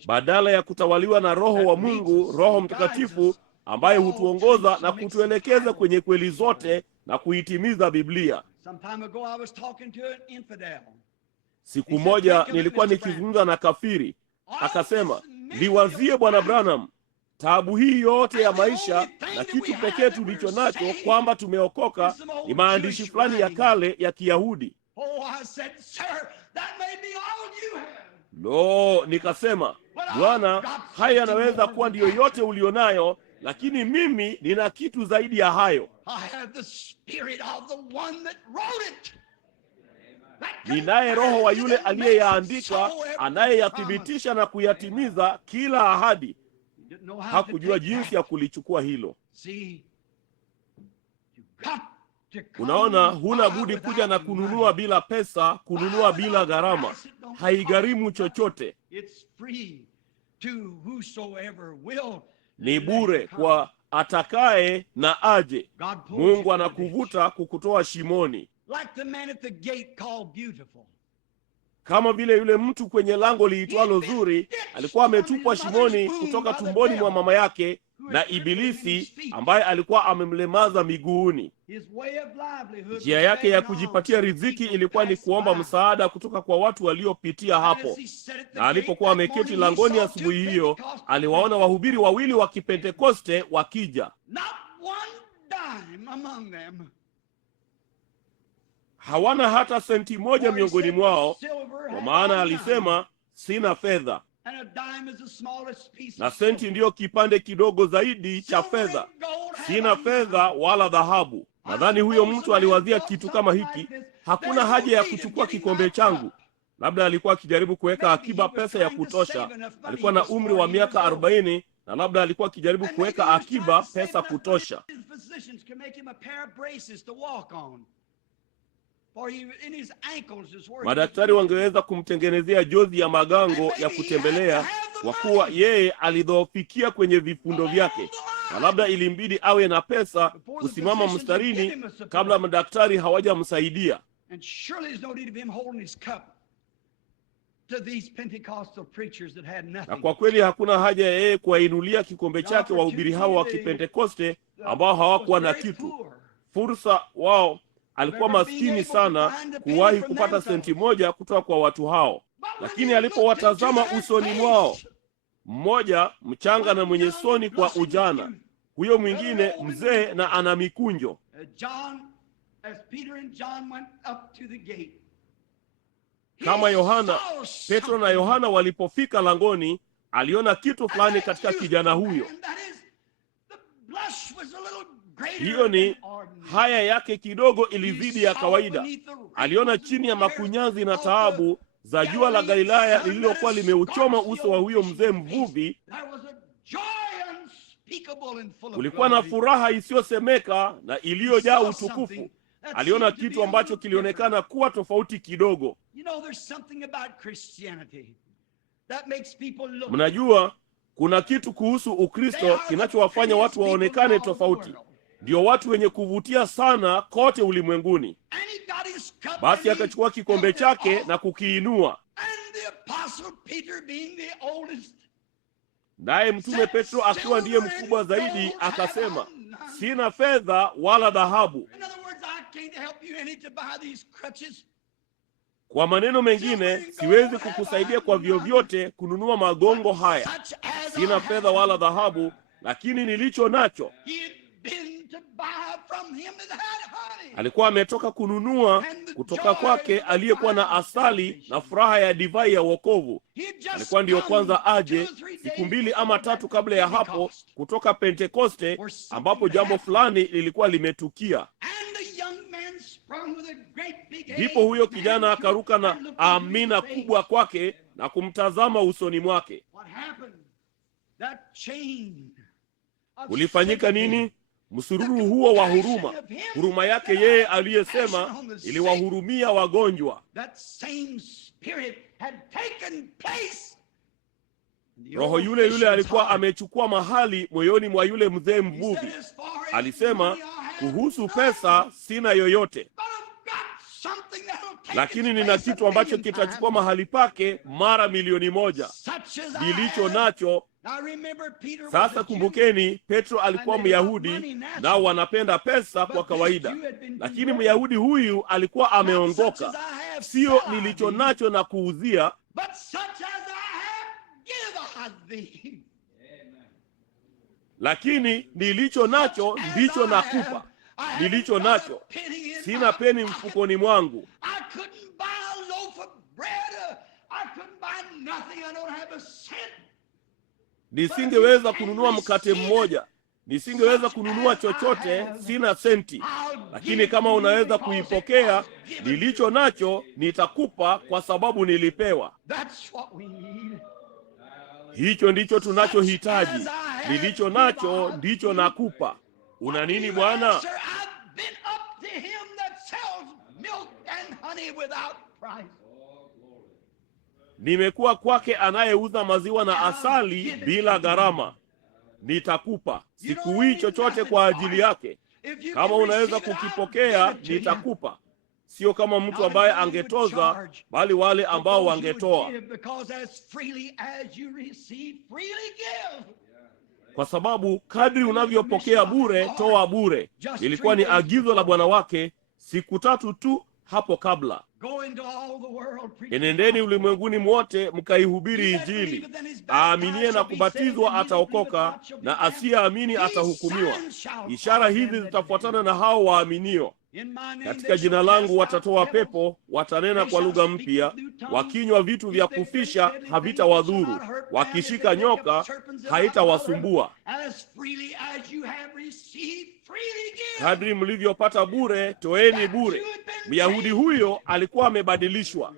badala ya kutawaliwa na roho wa Mungu, Roho Mtakatifu, ambaye hutuongoza na kutuelekeza kwenye kweli zote na kuitimiza Biblia. Siku moja nilikuwa nikizungumza na kafiri, akasema, liwazie Bwana Branham, taabu hii yote ya maisha na kitu pekee tulicho nacho kwamba tumeokoka ni maandishi fulani ya kale ya Kiyahudi. Nikasema, Bwana, haya yanaweza kuwa ndiyo yote ulionayo, lakini mimi nina kitu zaidi ya hayo. Ninaye Roho wa yule aliyeyaandika, anayeyathibitisha na kuyatimiza kila ahadi. Hakujua jinsi ya kulichukua hilo. Unaona, huna budi kuja na kununua bila pesa, kununua bila gharama. Haigharimu chochote. Ni bure kwa atakaye na aje. Mungu anakuvuta kukutoa shimoni. Like the man at the gate called Beautiful. Kama vile yule mtu kwenye lango liitwalo Zuri alikuwa ametupwa shimoni kutoka tumboni mwa mama yake na Ibilisi, ambaye alikuwa amemlemaza miguuni. Njia yake ya kujipatia riziki ilikuwa ni kuomba msaada kutoka kwa watu waliopitia hapo. Na alipokuwa ameketi langoni asubuhi hiyo, aliwaona wahubiri wawili wa Kipentekoste wakija. Hawana hata senti moja miongoni mwao, kwa maana alisema, sina fedha. Na senti ndiyo kipande kidogo zaidi cha fedha. Sina fedha wala dhahabu. Nadhani huyo mtu aliwazia kitu kama hiki: hakuna haja ya kuchukua kikombe changu. Labda alikuwa akijaribu kuweka akiba pesa ya kutosha. Alikuwa na umri wa miaka 40 na labda alikuwa akijaribu kuweka akiba pesa kutosha. Madaktari wangeweza kumtengenezea jozi ya magango ya kutembelea, kwa kuwa yeye alidhoofikia kwenye vifundo vyake, na labda ilimbidi awe na pesa kusimama mstarini kabla madaktari hawajamsaidia. Na kwa kweli hakuna haja ya yeye kuwainulia kikombe chake wahubiri hao wa Kipentekoste ambao hawakuwa na kitu. Fursa wao, alikuwa maskini sana kuwahi kupata senti moja kutoka kwa watu hao. Lakini alipowatazama usoni mwao, mmoja mchanga na mwenye soni kwa ujana, huyo mwingine mzee na ana mikunjo, kama Yohana, Petro na Yohana walipofika langoni, aliona kitu fulani katika kijana huyo. Hiyo ni haya yake kidogo ilizidi ya kawaida. Aliona chini ya makunyanzi na taabu za jua la Galilaya lililokuwa limeuchoma uso wa huyo mzee mvuvi, kulikuwa na furaha isiyosemeka na iliyojaa utukufu. Aliona kitu ambacho kilionekana kuwa tofauti kidogo. Mnajua, kuna kitu kuhusu Ukristo kinachowafanya watu waonekane tofauti. Ndio watu wenye kuvutia sana kote ulimwenguni. Basi akachukua kikombe chake na kukiinua. Naye Mtume Petro akiwa ndiye mkubwa zaidi akasema, sina fedha wala dhahabu. Kwa maneno mengine, siwezi kukusaidia kwa vyovyote kununua magongo haya. Sina fedha wala dhahabu, lakini nilicho nacho. Alikuwa ametoka kununua kutoka kwake aliyekuwa na asali na furaha ya divai ya wokovu. Alikuwa ndiyo kwanza aje siku 2 ama 3 kabla ya hapo kutoka Pentekoste, ambapo jambo fulani lilikuwa limetukia. Ndipo huyo kijana akaruka na amina kubwa kwake na kumtazama usoni mwake. Ulifanyika nini? Msururu huo wa huruma, huruma yake yeye aliyesema iliwahurumia wagonjwa. Roho yule yule alikuwa amechukua mahali moyoni mwa yule mzee mvuvi. Alisema, kuhusu pesa sina yoyote, lakini nina kitu ambacho kitachukua mahali pake mara 1,000,000. Nilicho nacho. Sasa kumbukeni, Petro alikuwa Myahudi, nao wanapenda pesa kwa kawaida. Lakini Myahudi huyu alikuwa ameongoka. Sio nilicho nacho na kuuzia, lakini nilicho nacho ndicho nakupa. Nilicho nacho, sina peni mfukoni mwangu. Nisingeweza kununua mkate mmoja, nisingeweza kununua chochote, sina senti. Lakini kama unaweza kuipokea, nilicho nacho nitakupa, kwa sababu nilipewa. Hicho ndicho tunachohitaji. Nilicho nacho ndicho nakupa. Una nini bwana? Nimekuwa kwake anayeuza maziwa na asali bila gharama. nitakupa. Sikuwi chochote kwa ajili yake. Kama unaweza kukipokea, nitakupa. Sio kama mtu ambaye angetoza, bali wale ambao wangetoa. Kwa sababu kadri unavyopokea bure, toa bure. Ilikuwa ni agizo la Bwana wake siku 3 tu hapo kabla. Enendeni ulimwenguni mwote mkaihubiri Injili. Aaminie na kubatizwa ataokoka, na asiyeamini atahukumiwa. Ishara hizi zitafuatana na hao waaminio. Katika jina langu watatoa pepo, watanena kwa lugha mpya, wakinywa vitu vya kufisha havitawadhuru, wakishika nyoka haitawasumbua. Kadri mlivyopata bure, toeni bure. Myahudi huyo alikuwa amebadilishwa.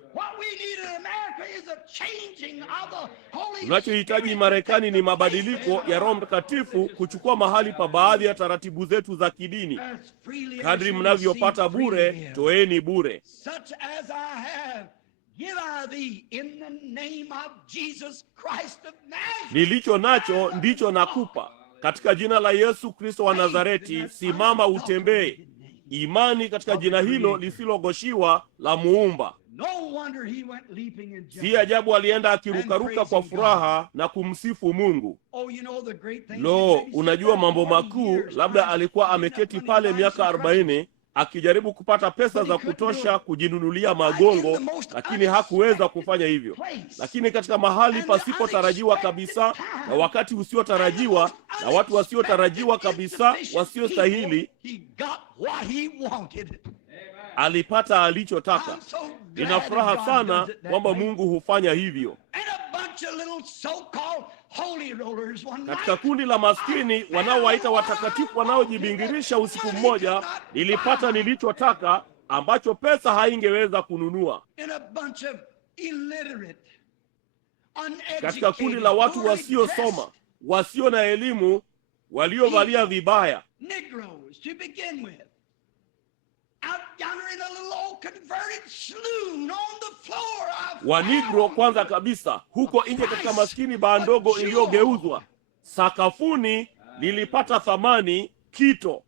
Tunachohitaji Marekani ni mabadiliko ya Roho Mtakatifu kuchukua mahali pa baadhi ya taratibu zetu za kidini. Kadri mnavyopata bure, toeni bure. Nilicho nacho ndicho nakupa. Katika jina la Yesu Kristo wa Nazareti, simama utembee. Imani katika jina hilo lisilogoshiwa la Muumba. Si ajabu alienda akirukaruka kwa furaha na kumsifu Mungu. Unajua mambo makuu, labda alikuwa ameketi pale miaka 40 akijaribu kupata pesa za kutosha kujinunulia magongo, lakini hakuweza kufanya hivyo. Lakini katika mahali pasipotarajiwa kabisa, na wakati usiotarajiwa, na watu wasiotarajiwa kabisa, wasiostahili, alipata alichotaka. Nina furaha sana kwamba Mungu hufanya hivyo. Katika kundi la maskini wanaowaita watakatifu wanaojibingirisha, usiku mmoja nilipata nilichotaka ambacho pesa haingeweza kununua. Katika kundi la watu wasiosoma, wasio na elimu, waliovalia vibaya. Wanigro kwanza kabisa, huko nje katika maskini baa ndogo iliyogeuzwa, sakafuni nilipata thamani kito.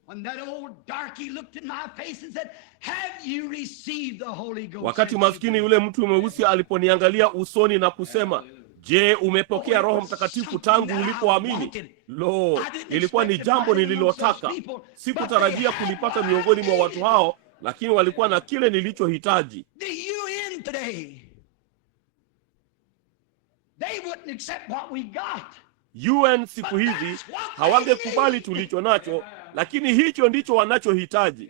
Wakati maskini yule mtu mweusi aliponiangalia usoni na kusema, je, umepokea Roho Mtakatifu tangu ulipoamini? Ilikuwa ni jambo nililotaka. Sikutarajia kulipata miongoni mwa watu hao, lakini walikuwa na kile nilichohitaji. UN siku hizi hawangekubali tulicho nacho, lakini hicho ndicho wanachohitaji.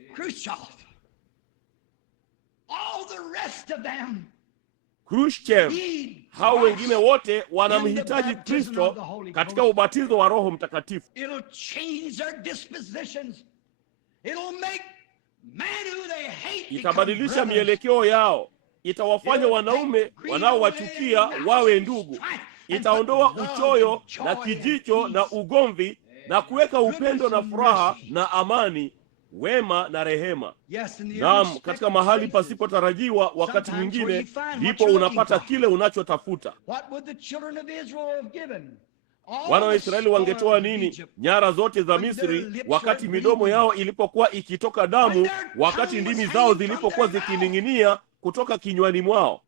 Khrushchev, hao wengine wote wanamhitaji Kristo katika ubatizo wa Roho Mtakatifu. Itabadilisha mielekeo yao. Itawafanya wanaume wanaowachukia wawe ndugu. Itaondoa uchoyo na kijicho na ugomvi na kuweka upendo na furaha na amani, wema na rehema. Naam, katika mahali pasipotarajiwa wakati mwingine ndipo unapata kile unachotafuta. Wana wa Israeli wangetoa nini? Nyara zote za Misri, wakati midomo yao ilipokuwa ikitoka damu, wakati ndimi zao zilipokuwa zikining'inia kutoka kinywani mwao.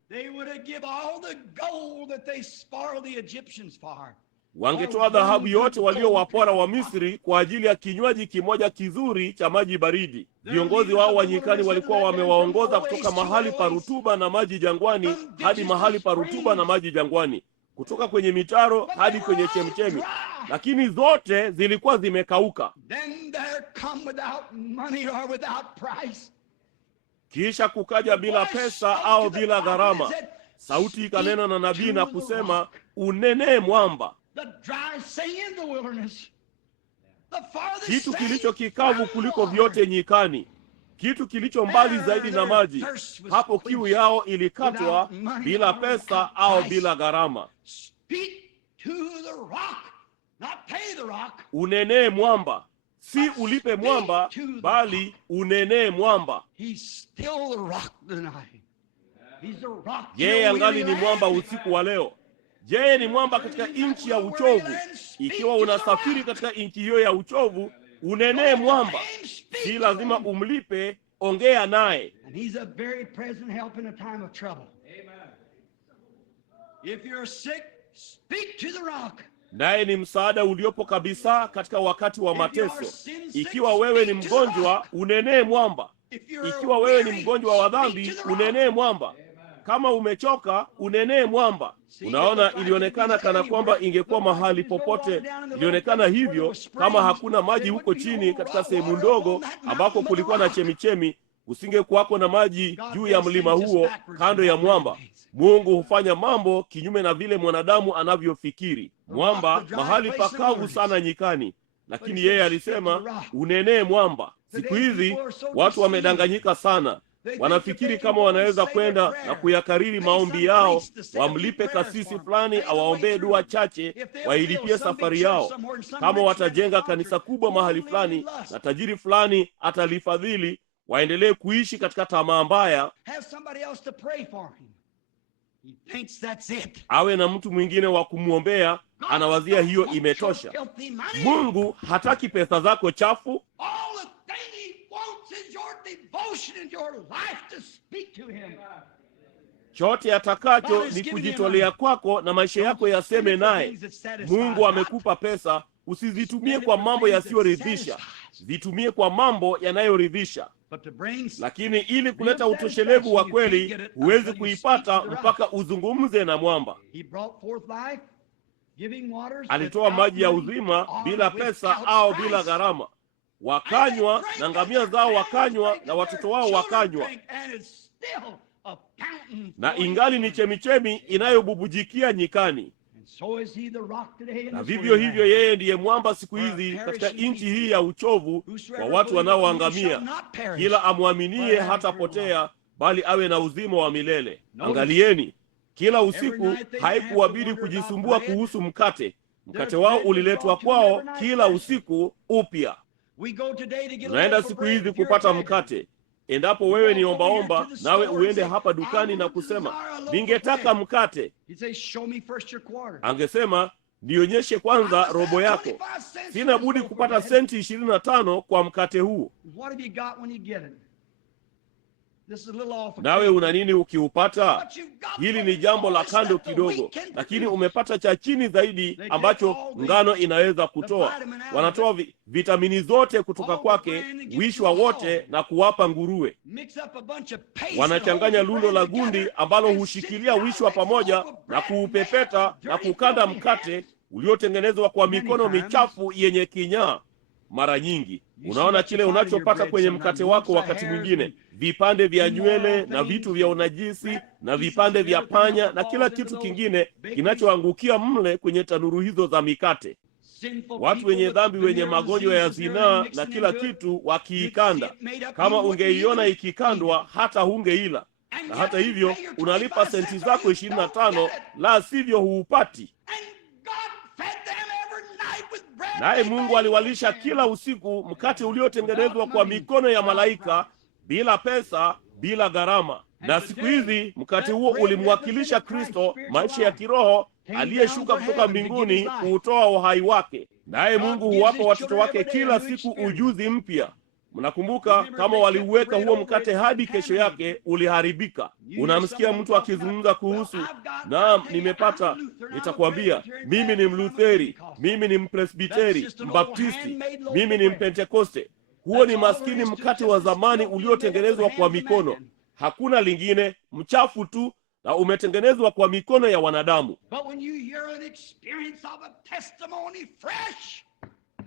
Wangetoa dhahabu yote waliowapora wa Misri kwa ajili ya kinywaji kimoja kizuri cha maji baridi. Viongozi wao wa nyikani walikuwa wamewaongoza kutoka mahali pa rutuba na maji jangwani hadi mahali pa rutuba na maji jangwani, kutoka kwenye mitaro hadi kwenye chemchemi, lakini zote zilikuwa zimekauka. Kisha kukaja bila pesa au bila gharama. Sauti ikanena na nabii na kusema, unenee mwamba. Kitu kilicho kikavu kuliko vyote nyikani, kitu kilicho mbali zaidi na maji, hapo kiu yao ilikatwa bila pesa au bila gharama. Unenee mwamba, si ulipe mwamba, bali unenee mwamba. Yeye angali ni mwamba usiku wa leo. Je, ni mwamba katika nchi ya uchovu. Ikiwa unasafiri katika nchi hiyo ya uchovu, unenee mwamba. Si lazima umlipe, ongea naye. And he's a very present help in a time of trouble. Amen. If you're sick, speak to the rock. Naye ni msaada uliopo kabisa katika wakati wa mateso. Ikiwa wewe ni mgonjwa, unenee mwamba. Ikiwa wewe ni mgonjwa wa dhambi, unenee mwamba. Kama umechoka, unenee mwamba. Unaona, ilionekana kana kwamba ingekuwa mahali popote. Ilionekana hivyo kama hakuna maji huko chini katika sehemu ndogo ambako kulikuwa na chemichemi, usingekuwako na maji juu ya mlima huo kando ya mwamba. Mungu hufanya mambo kinyume na vile mwanadamu anavyofikiri. Mwamba mahali pakavu sana nyikani, lakini yeye alisema unenee mwamba. Siku hizi watu wamedanganyika sana. Wanafikiri kama wanaweza kwenda na kuyakariri maombi yao, wamlipe kasisi fulani awaombee dua chache, wailipie safari yao. Kama watajenga kanisa kubwa mahali fulani na tajiri fulani atalifadhili, waendelee kuishi katika tamaa mbaya. Awe na mtu mwingine wa kumwombea, anawazia hiyo imetosha. Mungu hataki pesa zako chafu. Chote atakacho ni kujitolea kwako na maisha yako yaseme naye. Mungu amekupa pesa, usizitumie kwa mambo yasiyoridhisha, zitumie kwa mambo yanayoridhisha. Lakini ili kuleta utoshelevu wa kweli, huwezi kuipata mpaka uzungumze na mwamba. Alitoa maji ya uzima bila pesa au bila gharama. Wakanywa na ngamia zao wakanywa na watoto wao wakanywa, na ingali ni chemichemi inayobubujikia nyikani. Na vivyo hivyo yeye ndiye mwamba siku hizi katika nchi hii ya uchovu wa watu wanaoangamia. Kila amwaminie hatapotea, bali awe na uzima wa milele. Angalieni, kila usiku haikuwabidi kujisumbua kuhusu mkate. Mkate wao uliletwa kwao kila usiku upya. Unaenda siku hizi kupata mkate. Endapo wewe ni ombaomba, nawe uende hapa dukani na kusema ningetaka mkate, angesema nionyeshe kwanza robo yako. Sina budi kupata senti 25 kwa mkate huu. Nawe una nini ukiupata? Hili ni jambo la kando kidogo, lakini umepata cha chini zaidi ambacho ngano inaweza kutoa. Wanatoa vitamini zote kutoka kwake, wishwa wote, na kuwapa nguruwe. Wanachanganya lundo la gundi ambalo hushikilia wishwa pamoja na kuupepeta na kukanda mkate uliotengenezwa kwa mikono michafu yenye kinyaa. Mara nyingi unaona kile unachopata kwenye mkate wako wakati mwingine, vipande vya nywele na vitu vya unajisi na vipande vya panya na kila kitu kingine kinachoangukia mle kwenye tanuru hizo za mikate. Watu wenye dhambi, wenye magonjwa ya zinaa na kila kitu wakiikanda. Kama ungeiona ikikandwa, hata hungeila. Na hata hivyo unalipa senti zako 25, la sivyo huupati. Naye Mungu aliwalisha kila usiku mkate uliotengenezwa kwa mikono ya malaika, bila pesa, bila gharama. Na siku hizi mkate huo ulimwakilisha Kristo, maisha ya kiroho aliyeshuka kutoka mbinguni kuutoa uhai wake. Naye Mungu huwapa watoto wake kila siku ujuzi mpya. Mnakumbuka kama waliuweka huo mkate hadi kesho yake uliharibika. Unamsikia mtu akizungumza kuhusu, naam, nimepata, nitakwambia, mimi ni Mlutheri, mimi ni Mpresbiteri, Mbaptisti, mimi ni Mpentekoste. Huo ni maskini mkate wa zamani uliotengenezwa kwa mikono. Hakuna lingine, mchafu tu, na umetengenezwa kwa mikono ya wanadamu.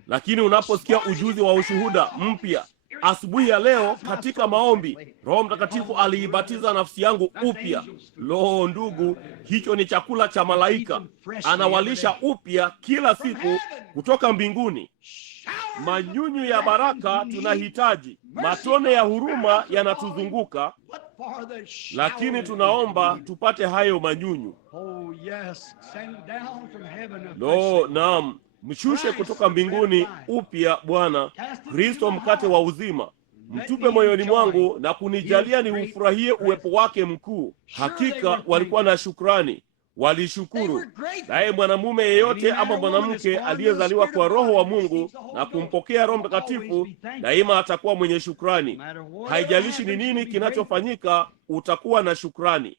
Lakini unaposikia ujuzi wa ushuhuda mpya asubuhi ya leo katika maombi, Roho Mtakatifu aliibatiza nafsi yangu upya. Lo, ndugu, hicho ni chakula cha malaika. Anawalisha upya kila siku kutoka mbinguni. Manyunyu ya baraka tunahitaji. Matone ya huruma yanatuzunguka, lakini tunaomba tupate hayo manyunyu. Lo, naam, mshushe kutoka mbinguni upya Bwana Kristo, mkate wa uzima. Mtupe moyoni mwangu na kunijalia ni ufurahie uwepo wake mkuu. Hakika walikuwa na shukrani. walishukuru. Naye mwanamume yeyote ama mwanamke aliyezaliwa kwa Roho wa Mungu na kumpokea Roho Mtakatifu daima atakuwa mwenye shukrani. Haijalishi ni nini kinachofanyika, utakuwa na shukrani.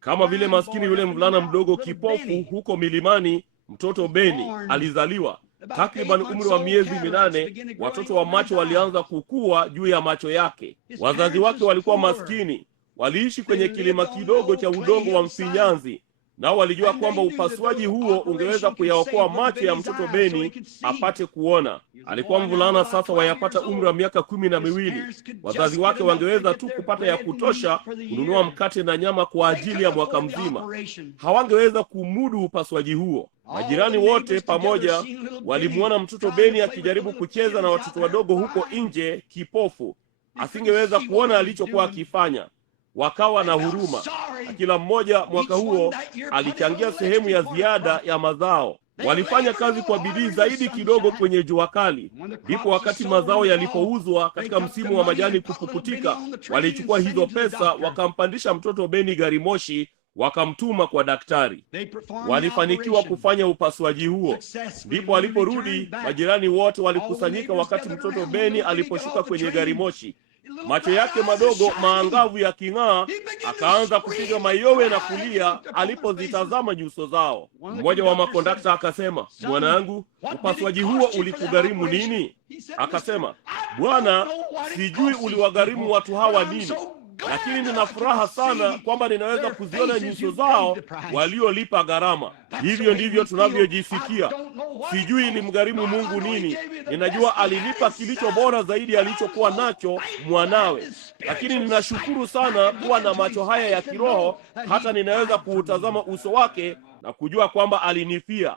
Kama vile maskini yule mvulana mdogo kipofu huko milimani, mtoto Beni alizaliwa. Takriban umri wa miezi 8, watoto wa macho walianza kukua juu ya macho yake. Wazazi wake walikuwa maskini, waliishi kwenye kilima kidogo cha udongo wa mfinyanzi, nao walijua kwamba upasuaji huo ungeweza kuyaokoa macho ya mtoto Beni apate kuona. Alikuwa mvulana sasa wayapata umri wa miaka 12. Wazazi wake wangeweza tu kupata ya kutosha kununua mkate na nyama kwa ajili ya mwaka mzima. Hawangeweza kumudu upasuaji huo. Majirani wote pamoja walimuona mtoto Beni akijaribu kucheza na watoto wadogo huko nje kipofu. Asingeweza kuona alichokuwa akifanya. Wakawa na huruma, na kila mmoja mwaka huo alichangia sehemu ya ziada ya mazao. Walifanya kazi kwa bidii zaidi kidogo kwenye jua kali. Ndipo wakati mazao yalipouzwa katika msimu wa majani kupukutika, walichukua hizo pesa wakampandisha mtoto Beni gari moshi, wakamtuma kwa daktari. Walifanikiwa kufanya upasuaji huo. Ndipo waliporudi, majirani wote walikusanyika wakati mtoto Beni aliposhuka kwenye gari moshi. Macho yake madogo maangavu ya king'aa, akaanza kupiga mayowe na kulia alipozitazama nyuso zao. Mmoja wa makondakta akasema, "Mwanangu, upasuaji huo ulikugharimu nini?" Akasema, "Bwana, sijui uliwagharimu watu hawa nini, lakini nina furaha sana kwamba ninaweza kuziona nyuso zao waliolipa gharama." Hivyo ndivyo tunavyojisikia. Sijui ilimgharimu Mungu nini. Ninajua alilipa kilicho bora zaidi alichokuwa nacho, mwanawe. Lakini ninashukuru sana kuwa na macho haya ya kiroho, hata ninaweza kuutazama uso wake na kujua kwamba alinifia.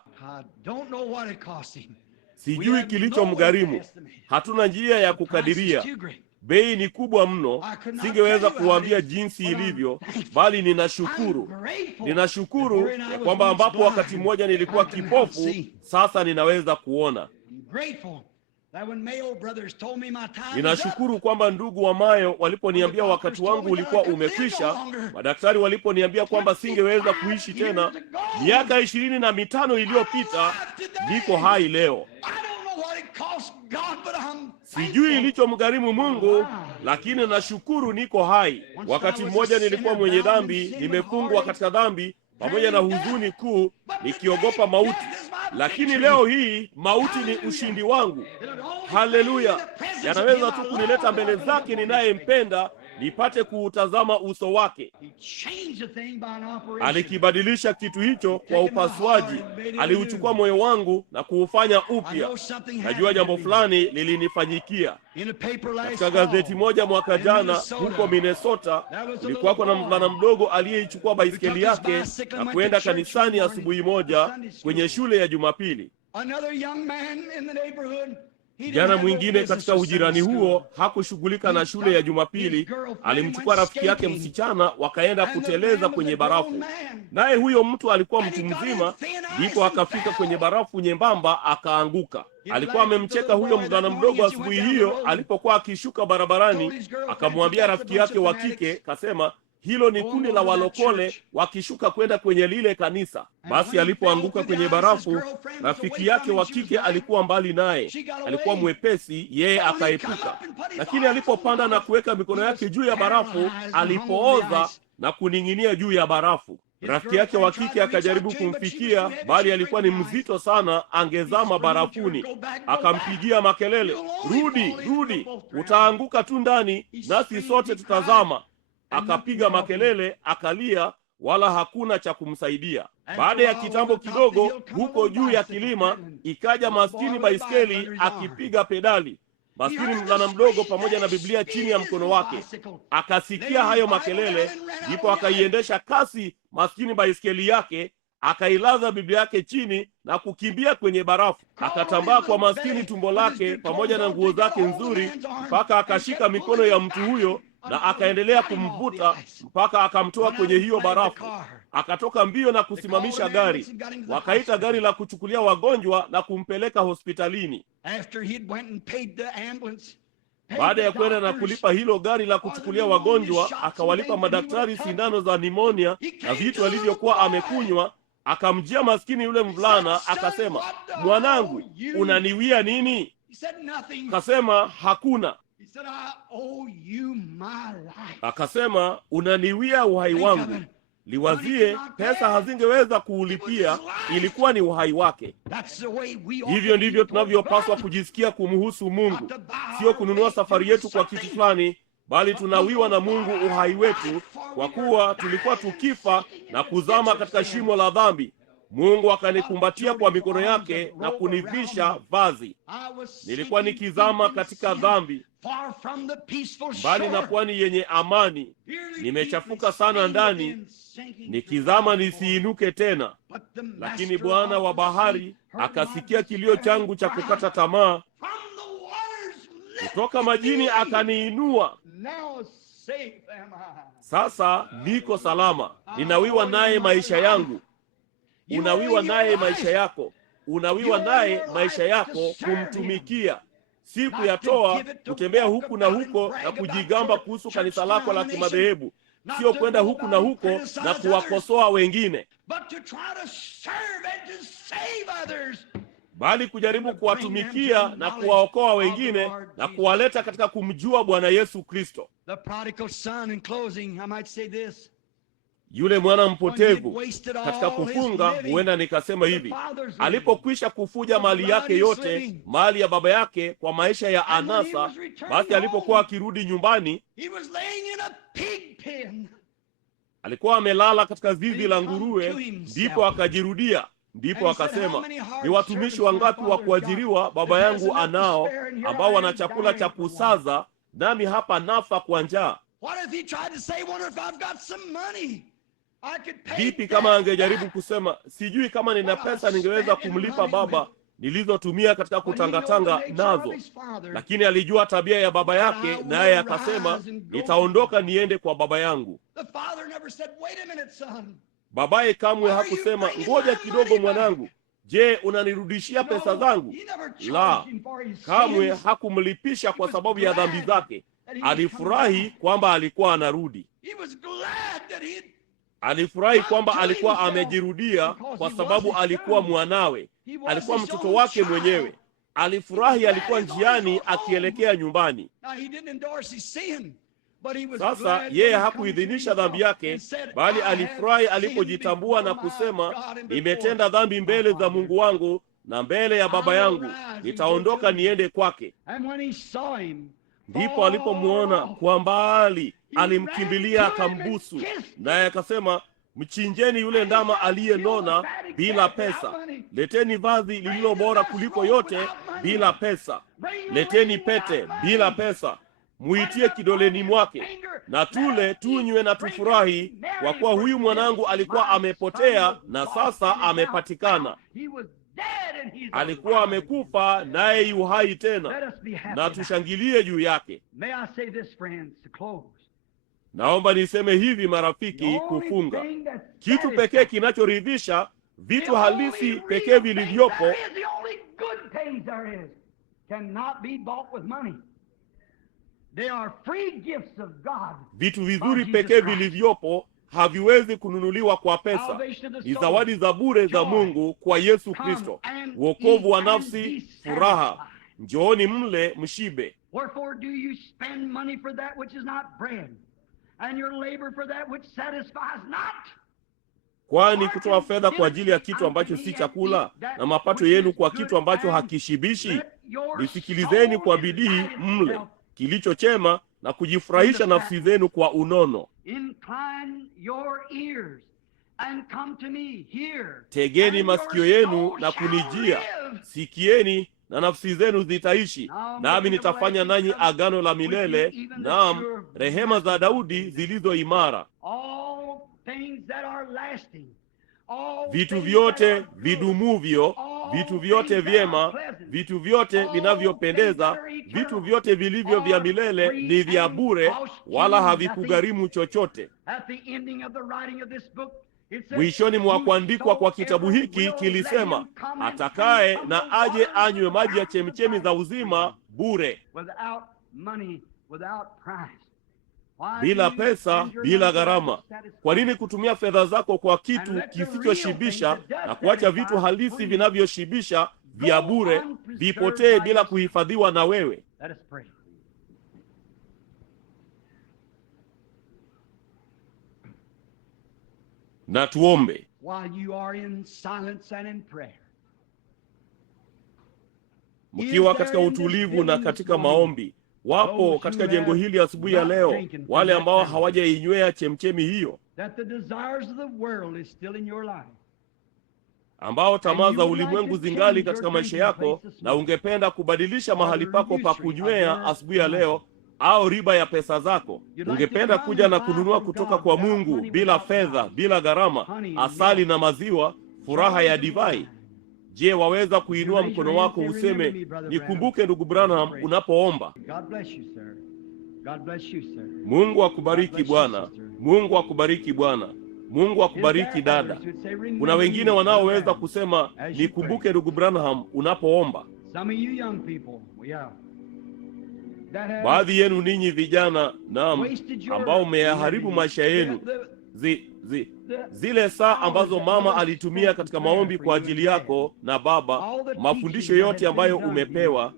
Sijui kilichomgharimu. Hatuna njia ya kukadiria. Bei ni kubwa mno, singeweza kuambia jinsi ilivyo, bali ninashukuru ya kwamba ambapo wakati mmoja nilikuwa kipofu, sasa ninaweza kuona. Ninashukuru kwamba ndugu wa Mayo waliponiambia wakati wangu ulikuwa umekwisha, madaktari waliponiambia kwamba singeweza kuishi tena, miaka 25 iliyopita, niko hai leo. Sijui ilichomgharimu Mungu, lakini nashukuru niko hai. Wakati mmoja nilikuwa mwenye dhambi, nimefungwa katika dhambi, pamoja na huzuni kuu, nikiogopa mauti. Lakini leo hii mauti ni ushindi wangu. Haleluya! Yanaweza tu kunileta mbele zake ninayempenda, nipate kuutazama uso wake. Alikibadilisha kitu hicho kwa upasuaji. Aliuchukua moyo wangu na kuufanya upya. Najua jambo fulani lilinifanyikia. Katika gazeti moja mwaka jana huko Minnesota, kulikuwa na mvulana mdogo aliyeichukua baiskeli yake na kwenda kanisani asubuhi moja kwenye shule ya Jumapili. Kijana mwingine katika ujirani huo hakushughulika na shule ya Jumapili. Alimchukua rafiki yake msichana, wakaenda kuteleza kwenye barafu. Naye huyo mtu alikuwa mtu mzima, ndipo akafika kwenye barafu nyembamba akaanguka. Alikuwa amemcheka huyo mvulana mdogo asubuhi hiyo alipokuwa akishuka barabarani. Akamwambia rafiki yake wa kike, kasema, "Hilo ni kundi la walokole wakishuka kwenda kwenye lile kanisa." Basi alipoanguka kwenye barafu, rafiki yake wa kike alikuwa mbali naye. Alikuwa mwepesi, yeye akaepuka. Lakini alipopanda na kuweka mikono yake juu ya barafu, alipooza na kuning'inia juu ya barafu. Rafiki yake wa kike akajaribu kumfikia, bali alikuwa ni mzito sana, angezama barafuni. Akampigia makelele, "Rudi, rudi, utaanguka tu ndani, nasi sote tutazama." Akapiga makelele, akalia, wala hakuna cha kumsaidia. Baada ya kitambo kidogo, huko juu ya kilima, ikaja maskini baiskeli akipiga pedali. Maskini mvulana mdogo pamoja na Biblia chini ya mkono wake. Akasikia hayo makelele, ndipo akaiendesha kasi maskini baiskeli yake, akailaza Biblia yake chini na kukimbia kwenye barafu. Akatambaa kwa maskini tumbo lake pamoja na nguo zake nzuri, mpaka akashika mikono ya mtu huyo na akaendelea kumvuta mpaka akamtoa kwenye hiyo barafu. Akatoka mbio na kusimamisha gari. Wakaita gari la kuchukulia wagonjwa na kumpeleka hospitalini. Baada ya kwenda na kulipa hilo gari la kuchukulia wagonjwa, akawalipa madaktari sindano za nimonia na vitu alivyokuwa amekunywa, akamjia maskini yule mvulana akasema, mwanangu, unaniwia nini? Akasema, hakuna. Akasema, unaniwia uhai wangu. Liwazie, pesa hazingeweza kuulipia, ilikuwa ni uhai wake. Hivyo ndivyo tunavyopaswa kujisikia kumhusu Mungu. Sio kununua safari yetu kwa kitu fulani, bali tunawiwa na Mungu uhai wetu, kwa kuwa tulikuwa tukifa na kuzama katika shimo la dhambi. Mungu akanikumbatia kwa mikono yake na kunivisha vazi. Nilikuwa nikizama katika dhambi, mbali na pwani yenye amani. Nimechafuka sana ndani, nikizama nisiinuke tena. Lakini Bwana wa bahari akasikia kilio changu cha kukata tamaa. Kutoka majini akaniinua. Sasa niko salama. Ninawiwa naye maisha yangu. Unawiwa naye maisha yako. Unawiwa naye maisha yako kumtumikia. Si kuyatoa, kutembea huku na huko na kujigamba kuhusu kanisa lako la kimadhehebu. Sio kwenda huku na huko na kuwakosoa wengine, bali kujaribu kuwatumikia na kuwaokoa wengine na kuwaleta katika kumjua Bwana Yesu Kristo. Yule mwana mpotevu, katika kufunga, huenda nikasema hivi, alipokwisha kufuja mali yake yote, mali ya baba yake, kwa maisha ya anasa, basi alipokuwa akirudi nyumbani, alikuwa amelala katika zizi la nguruwe. Ndipo akajirudia, ndipo akasema, ni watumishi wangapi wa kuajiriwa baba yangu anao, ambao wana chakula cha kusaza, nami hapa nafa kwa njaa. Vipi kama angejaribu kusema, sijui kama nina pesa ningeweza kumlipa baba nilizotumia katika kutangatanga nazo. Lakini alijua tabia ya baba yake, naye akasema, nitaondoka niende kwa baba yangu. Babaye kamwe hakusema, ngoja kidogo mwanangu, je, unanirudishia pesa zangu? La, kamwe hakumlipisha kwa sababu ya dhambi zake. Alifurahi kwamba alikuwa anarudi. Alifurahi kwamba alikuwa amejirudia, kwa sababu alikuwa mwanawe, alikuwa mtoto wake mwenyewe. Alifurahi alikuwa njiani akielekea nyumbani. Sasa yeye hakuidhinisha dhambi yake, bali alifurahi alipojitambua na kusema, nimetenda dhambi mbele za Mungu wangu na mbele ya baba yangu, nitaondoka niende kwake. Ndipo alipomuona kwa mbali, alimkimbilia akambusu, naye akasema, mchinjeni yule ndama aliyenona bila pesa. Leteni vazi lililo bora kuliko yote bila pesa. Leteni pete bila pesa. Muitie kidoleni mwake, na tule tunywe na tufurahi, kwa kuwa huyu mwanangu alikuwa amepotea na sasa amepatikana. Alikuwa amekufa naye yu hai tena, na tushangilie juu yake. Naomba niseme hivi marafiki, kufunga, kitu pekee kinachoridhisha, vitu halisi pekee vilivyopo, vitu vizuri pekee vilivyopo haviwezi kununuliwa kwa pesa. Ni zawadi za bure za Mungu kwa Yesu Kristo, wokovu wa nafsi, furaha. Njooni mle mshibe. Wherefore do you spend money for that which is not bread, and your labor for that which satisfies not? Kwani kutoa fedha kwa ajili ya kitu ambacho si chakula, na mapato yenu kwa kitu ambacho hakishibishi? Nisikilizeni kwa bidii mle kilicho chema, na kujifurahisha nafsi zenu kwa unono. Tegeni masikio yenu na kunijia, sikieni na nafsi zenu zitaishi, nami nitafanya nanyi agano la milele, naam, rehema za Daudi zilizo imara. Vitu vyote vidumuvyo, vitu vyote vyema, vitu vyote vinavyopendeza, vitu vyote vilivyo vya milele ni vya bure, wala havikugharimu chochote. Mwishoni mwa kuandikwa kwa kitabu hiki kilisema, atakaye na aje anywe maji ya chemchemi za uzima bure. bila pesa, bila gharama. Kwa nini kutumia fedha zako kwa kitu kisichoshibisha na kuacha vitu halisi vinavyoshibisha vya bure vipotee bila kuhifadhiwa na wewe? Na tuombe. Mkiwa katika utulivu na katika maombi, wapo katika jengo hili asubuhi ya leo wale ambao hawajainywea chemchemi hiyo, ambao tamaa za ulimwengu zingali katika maisha yako, na ungependa kubadilisha mahali pako pa kunywea asubuhi ya leo, au riba ya pesa zako. Ungependa kuja na kununua kutoka kwa Mungu bila fedha, bila gharama, asali na maziwa, furaha ya divai. Je, waweza kuinua mkono wako useme, nikumbuke ndugu Branham unapoomba? Mungu akubariki bwana. Mungu akubariki bwana. Mungu akubariki dada. Kuna wengine wanaoweza kusema, nikumbuke ndugu Branham unapoomba. Baadhi yenu ninyi vijana, naam, ambao mmeyaharibu maisha yenu, zile saa ambazo mama alitumia katika maombi kwa ajili yako na baba, mafundisho yote ambayo umepewa,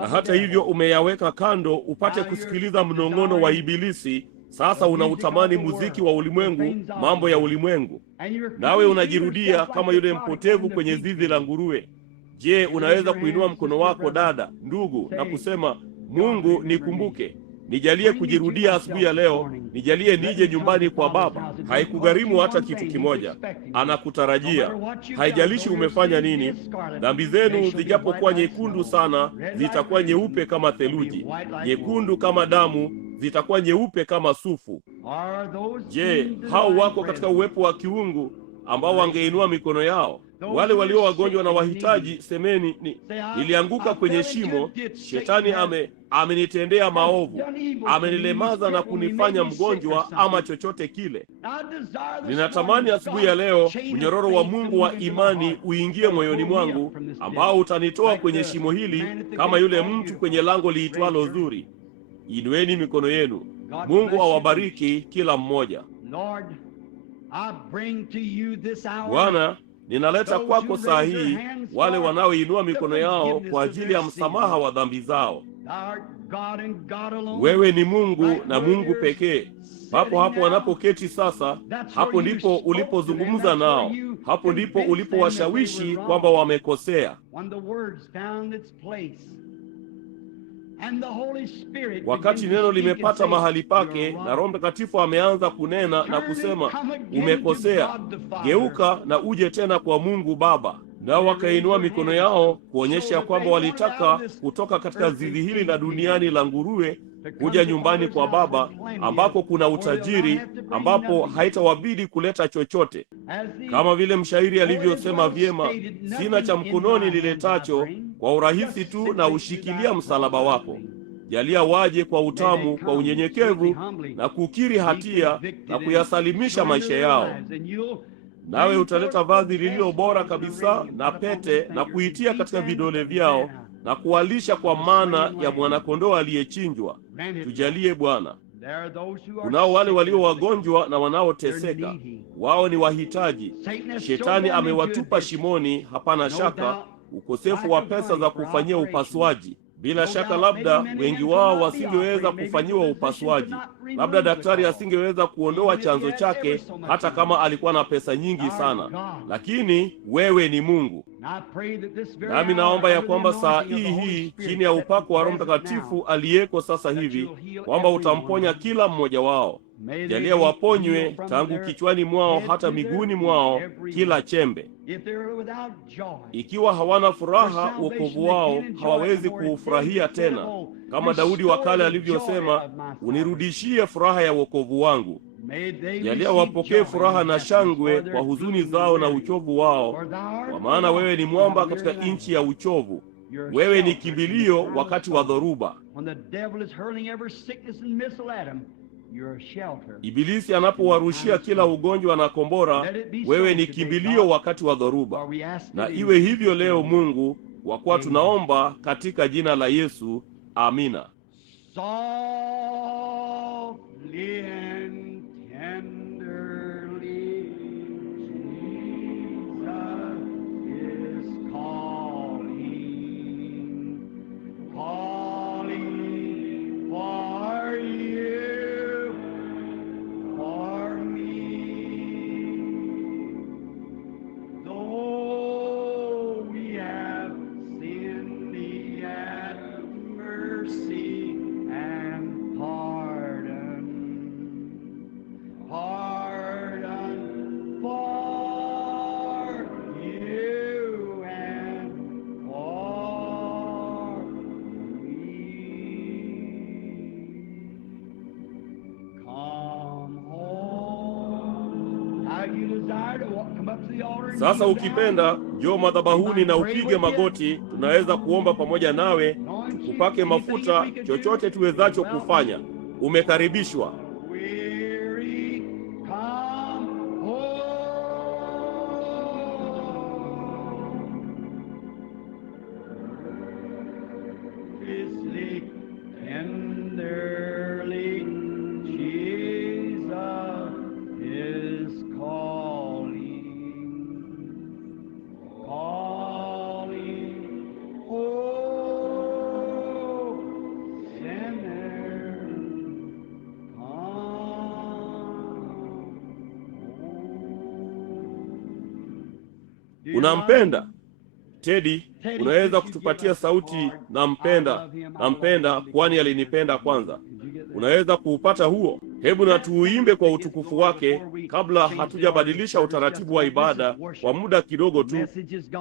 na hata hivyo umeyaweka kando upate kusikiliza mnong'ono wa Ibilisi. Sasa unautamani muziki wa ulimwengu, mambo ya ulimwengu, nawe unajirudia kama yule mpotevu kwenye zizi la nguruwe. Je, unaweza kuinua mkono wako dada, ndugu, na kusema, Mungu nikumbuke, nijalie kujirudia asubuhi ya leo, nijalie nije nyumbani kwa Baba. Haikugharimu hata kitu kimoja, anakutarajia. Haijalishi umefanya nini. Dhambi zenu zijapokuwa nyekundu sana, zitakuwa nyeupe kama theluji, nyekundu kama damu, zitakuwa nyeupe kama sufu. Je, hao wako katika uwepo wa kiungu ambao wangeinua mikono yao? Wale walio wagonjwa na wahitaji, semeni, nilianguka kwenye shimo, shetani amenitendea maovu, amenilemaza na kunifanya mgonjwa, ama chochote kile. Ninatamani asubuhi ya leo mnyororo wa Mungu wa imani uingie moyoni mwangu, ambao utanitoa kwenye shimo hili kama yule mtu kwenye lango liitwalo Zuri. Inueni mikono yenu. Mungu awabariki kila mmoja. Bwana, ninaleta kwako saa hii wale wanaoinua mikono yao kwa ajili ya msamaha wa dhambi zao. Wewe ni Mungu na Mungu pekee. Papo hapo wanapoketi sasa, hapo ndipo ulipozungumza nao, hapo ndipo ulipowashawishi kwamba wamekosea. Wakati neno limepata mahali pake na Roho Mtakatifu ameanza kunena na kusema, umekosea, geuka na uje tena kwa Mungu Baba. Nao wakainua mikono yao kuonyesha kwamba walitaka kutoka katika zizi hili la duniani la nguruwe kuja nyumbani kwa Baba, ambapo kuna utajiri, ambapo haitawabidi kuleta chochote. Kama vile mshairi alivyosema vyema, sina cha mkononi niletacho, kwa urahisi tu na ushikilia msalaba wako. Jalia waje kwa utamu, kwa unyenyekevu na kukiri hatia na kuyasalimisha maisha yao. Nawe utaleta vazi lililo bora kabisa na pete na kuitia katika vidole vyao na kuwalisha kwa mana ya mwanakondoo aliyechinjwa. Tujalie Bwana. Kunao wale walio wagonjwa na wanaoteseka, wao ni wahitaji. Shetani amewatupa shimoni, hapana shaka, ukosefu wa pesa za kufanyia upasuaji. Bila shaka labda wengi wao wasingeweza kufanyiwa upasuaji. Labda daktari asingeweza kuondoa chanzo chake hata kama alikuwa na pesa nyingi sana. Lakini wewe ni Mungu. Nami naomba ya kwamba saa hii chini ya upako wa Roho Mtakatifu aliyeko sasa hivi, kwamba utamponya kila mmoja wao. Jalia waponywe tangu kichwani mwao hata miguuni mwao, kila chembe. Ikiwa hawana furaha, wokovu wao hawawezi kuufurahia tena. Kama Daudi wa kale alivyosema, unirudishie furaha ya wokovu wangu. Jalia wapokee furaha na shangwe kwa huzuni zao na uchovu wao, kwa maana wewe ni mwamba katika nchi ya uchovu. Wewe ni kimbilio wakati wa dhoruba. Ibilisi anapowarushia kila ugonjwa na kombora, wewe ni kimbilio wakati wa dhoruba. Na iwe hivyo leo Mungu, kwa kuwa tunaomba katika jina la Yesu. Amina. Softly and tenderly, Jesus is calling, calling for you, for me. Though we have sinned, He hath mercy and pardon, pardon for you and for me. Come home. Now you desire to come up to the altar and Sasa kneel ukipenda, down. njoo madhabahuni na upige magoti. Tunaweza kuomba pamoja nawe, tukupake mafuta, chochote tuwezacho kufanya. Umekaribishwa. Weary, come home. Fiercely, tenderly, Jesus is calling, calling, oh, sinner, come. Unampenda? Teddy, unaweza kutupatia sauti nampenda kwani alinipenda kwanza? Unaweza kuupata huo? Hebu na tuuimbe kwa utukufu wake kabla hatujabadilisha utaratibu wa ibada kwa muda kidogo tu.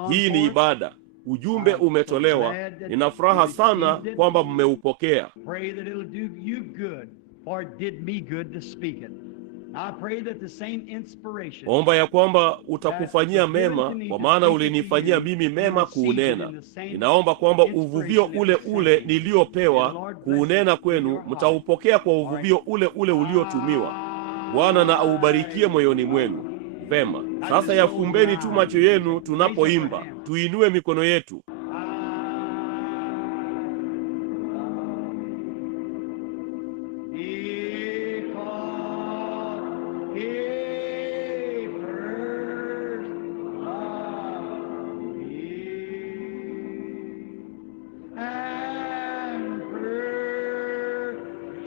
Hii ni ibada. Ujumbe umetolewa. Nina furaha sana kwamba mmeupokea. Pray that it'll do you good, for it did me good to speak it. I pray that the same inspiration Omba ya kwamba utakufanyia mema, kwa maana ulinifanyia mimi mema kuunena. Ninaomba kwamba uvuvio ule ule niliopewa kuunena kwenu, mtaupokea kwa uvuvio ule ule uliotumiwa. Bwana na aubarikie moyoni mwenu. Vema, sasa yafumbeni tu macho yenu tunapoimba. Tuinue mikono yetu.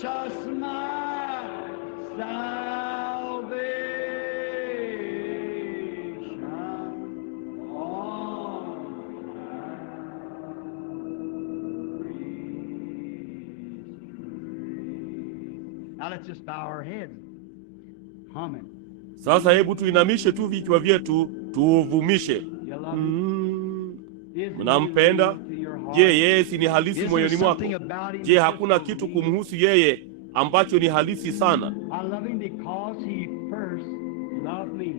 just my salvation on Now let's just bow our heads, humming. Sasa hebu tuinamishe tu vichwa vyetu, tuuvumishe. Mnampenda? Je, yeye si ni halisi moyoni mwako? Je, hakuna kitu kumhusu yeye ambacho ni halisi sana?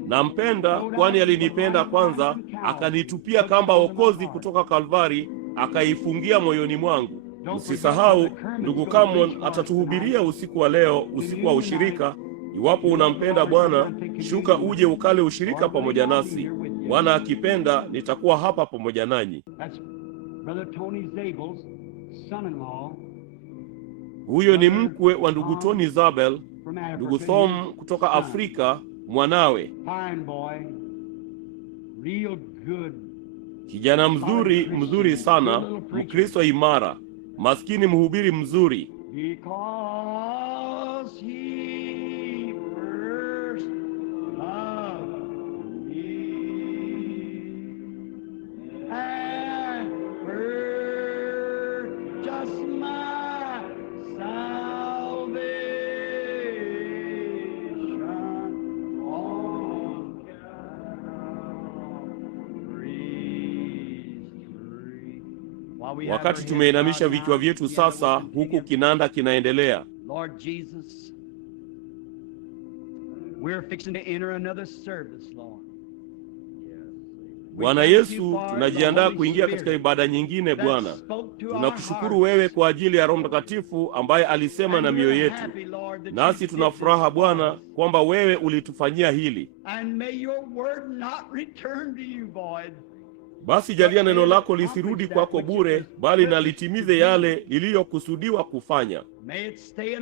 Nampenda kwani alinipenda kwanza, akanitupia kamba wokozi kutoka Kalvari, akaifungia moyoni mwangu. Msisahau, ndugu Camon atatuhubiria usiku wa leo, usiku wa ushirika. Iwapo unampenda Bwana, shuka uje ukale ushirika pamoja nasi. Bwana akipenda, nitakuwa hapa pamoja nanyi. Huyo ni mkwe wa ndugu Tony Zabel, ndugu Thom kutoka Afrika, mwanawe. Kijana mzuri sana, Mkristo imara, maskini mhubiri mzuri. Wakati tumeinamisha vichwa vyetu sasa, huku kinanda kinaendelea. Lord Jesus, we're fixing to enter another service, Lord. Bwana Yesu, tunajiandaa kuingia katika ibada nyingine. Bwana, tunakushukuru wewe kwa ajili ya Roho Mtakatifu ambaye alisema na mioyo yetu. Nasi tuna furaha Bwana kwamba wewe ulitufanyia hili. Basi jalia neno lako lisirudi kwako bure, bali na litimize yale liliyokusudiwa kufanya.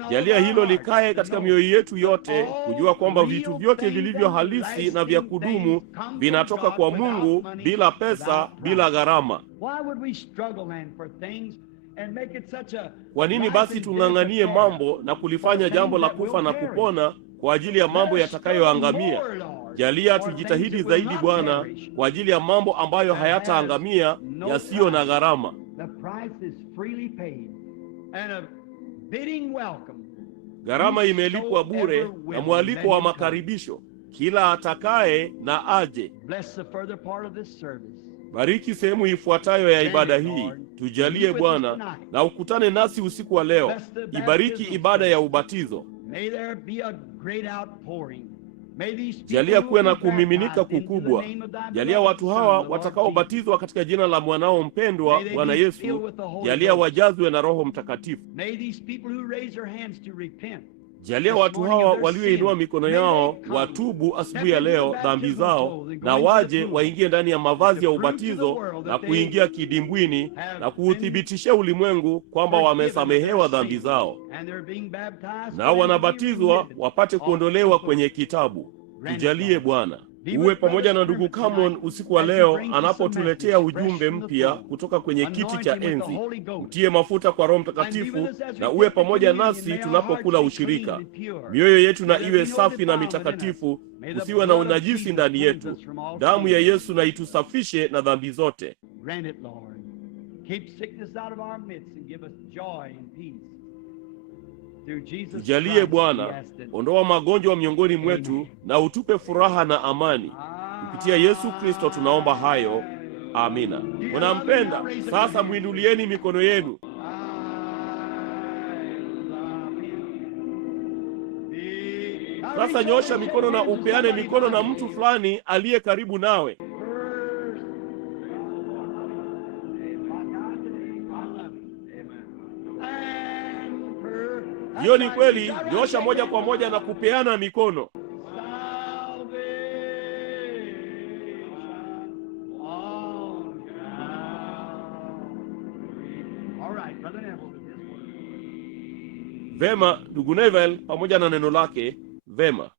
Jalia hilo likae katika mioyo yetu yote, kujua kwamba vitu vyote vilivyo halisi na vya kudumu vinatoka kwa Mungu, bila pesa, bila gharama. Kwa nini basi tung'ang'anie mambo na kulifanya jambo la kufa na kupona kwa ajili ya mambo yatakayoangamia? Jalia tujitahidi zaidi Bwana, kwa ajili ya mambo ambayo hayataangamia, yasiyo na gharama. Gharama imelipwa bure, na mwaliko wa makaribisho, kila atakaye na aje. Bariki sehemu ifuatayo ya ibada hii, tujalie Bwana, na ukutane nasi usiku wa leo. Ibariki ibada ya ubatizo. Jalia kuwe na kumiminika kukubwa. Jalia watu hawa watakaobatizwa katika jina la mwanao mpendwa Bwana Yesu, jalia wajazwe na Roho Mtakatifu. Jalia watu hawa walioinua mikono yao watubu asubuhi ya leo dhambi zao, na waje waingie ndani ya mavazi ya ubatizo na kuingia kidimbwini na kuuthibitishia ulimwengu kwamba wamesamehewa dhambi zao, nao wanabatizwa wapate kuondolewa kwenye kitabu. Tujalie Bwana. Uwe pamoja na ndugu Camon usiku wa leo anapotuletea ujumbe mpya kutoka kwenye kiti cha enzi. Utie mafuta kwa Roho Mtakatifu, na uwe pamoja nasi tunapokula ushirika. Mioyo yetu na iwe safi na mitakatifu, usiwe na unajisi ndani yetu. Damu ya Yesu na itusafishe na dhambi zote. Tujalie Bwana, ondoa magonjwa miongoni mwetu na utupe furaha na amani. Kupitia Yesu Kristo tunaomba hayo. Amina. Mnampenda? Sasa mwinulieni mikono yenu. Sasa nyosha mikono na upeane mikono na mtu fulani aliye karibu nawe. Hiyo ni kweli. Nyosha moja kwa moja na kupeana mikono. Vema, ndugu Neville pamoja na neno lake. Vema.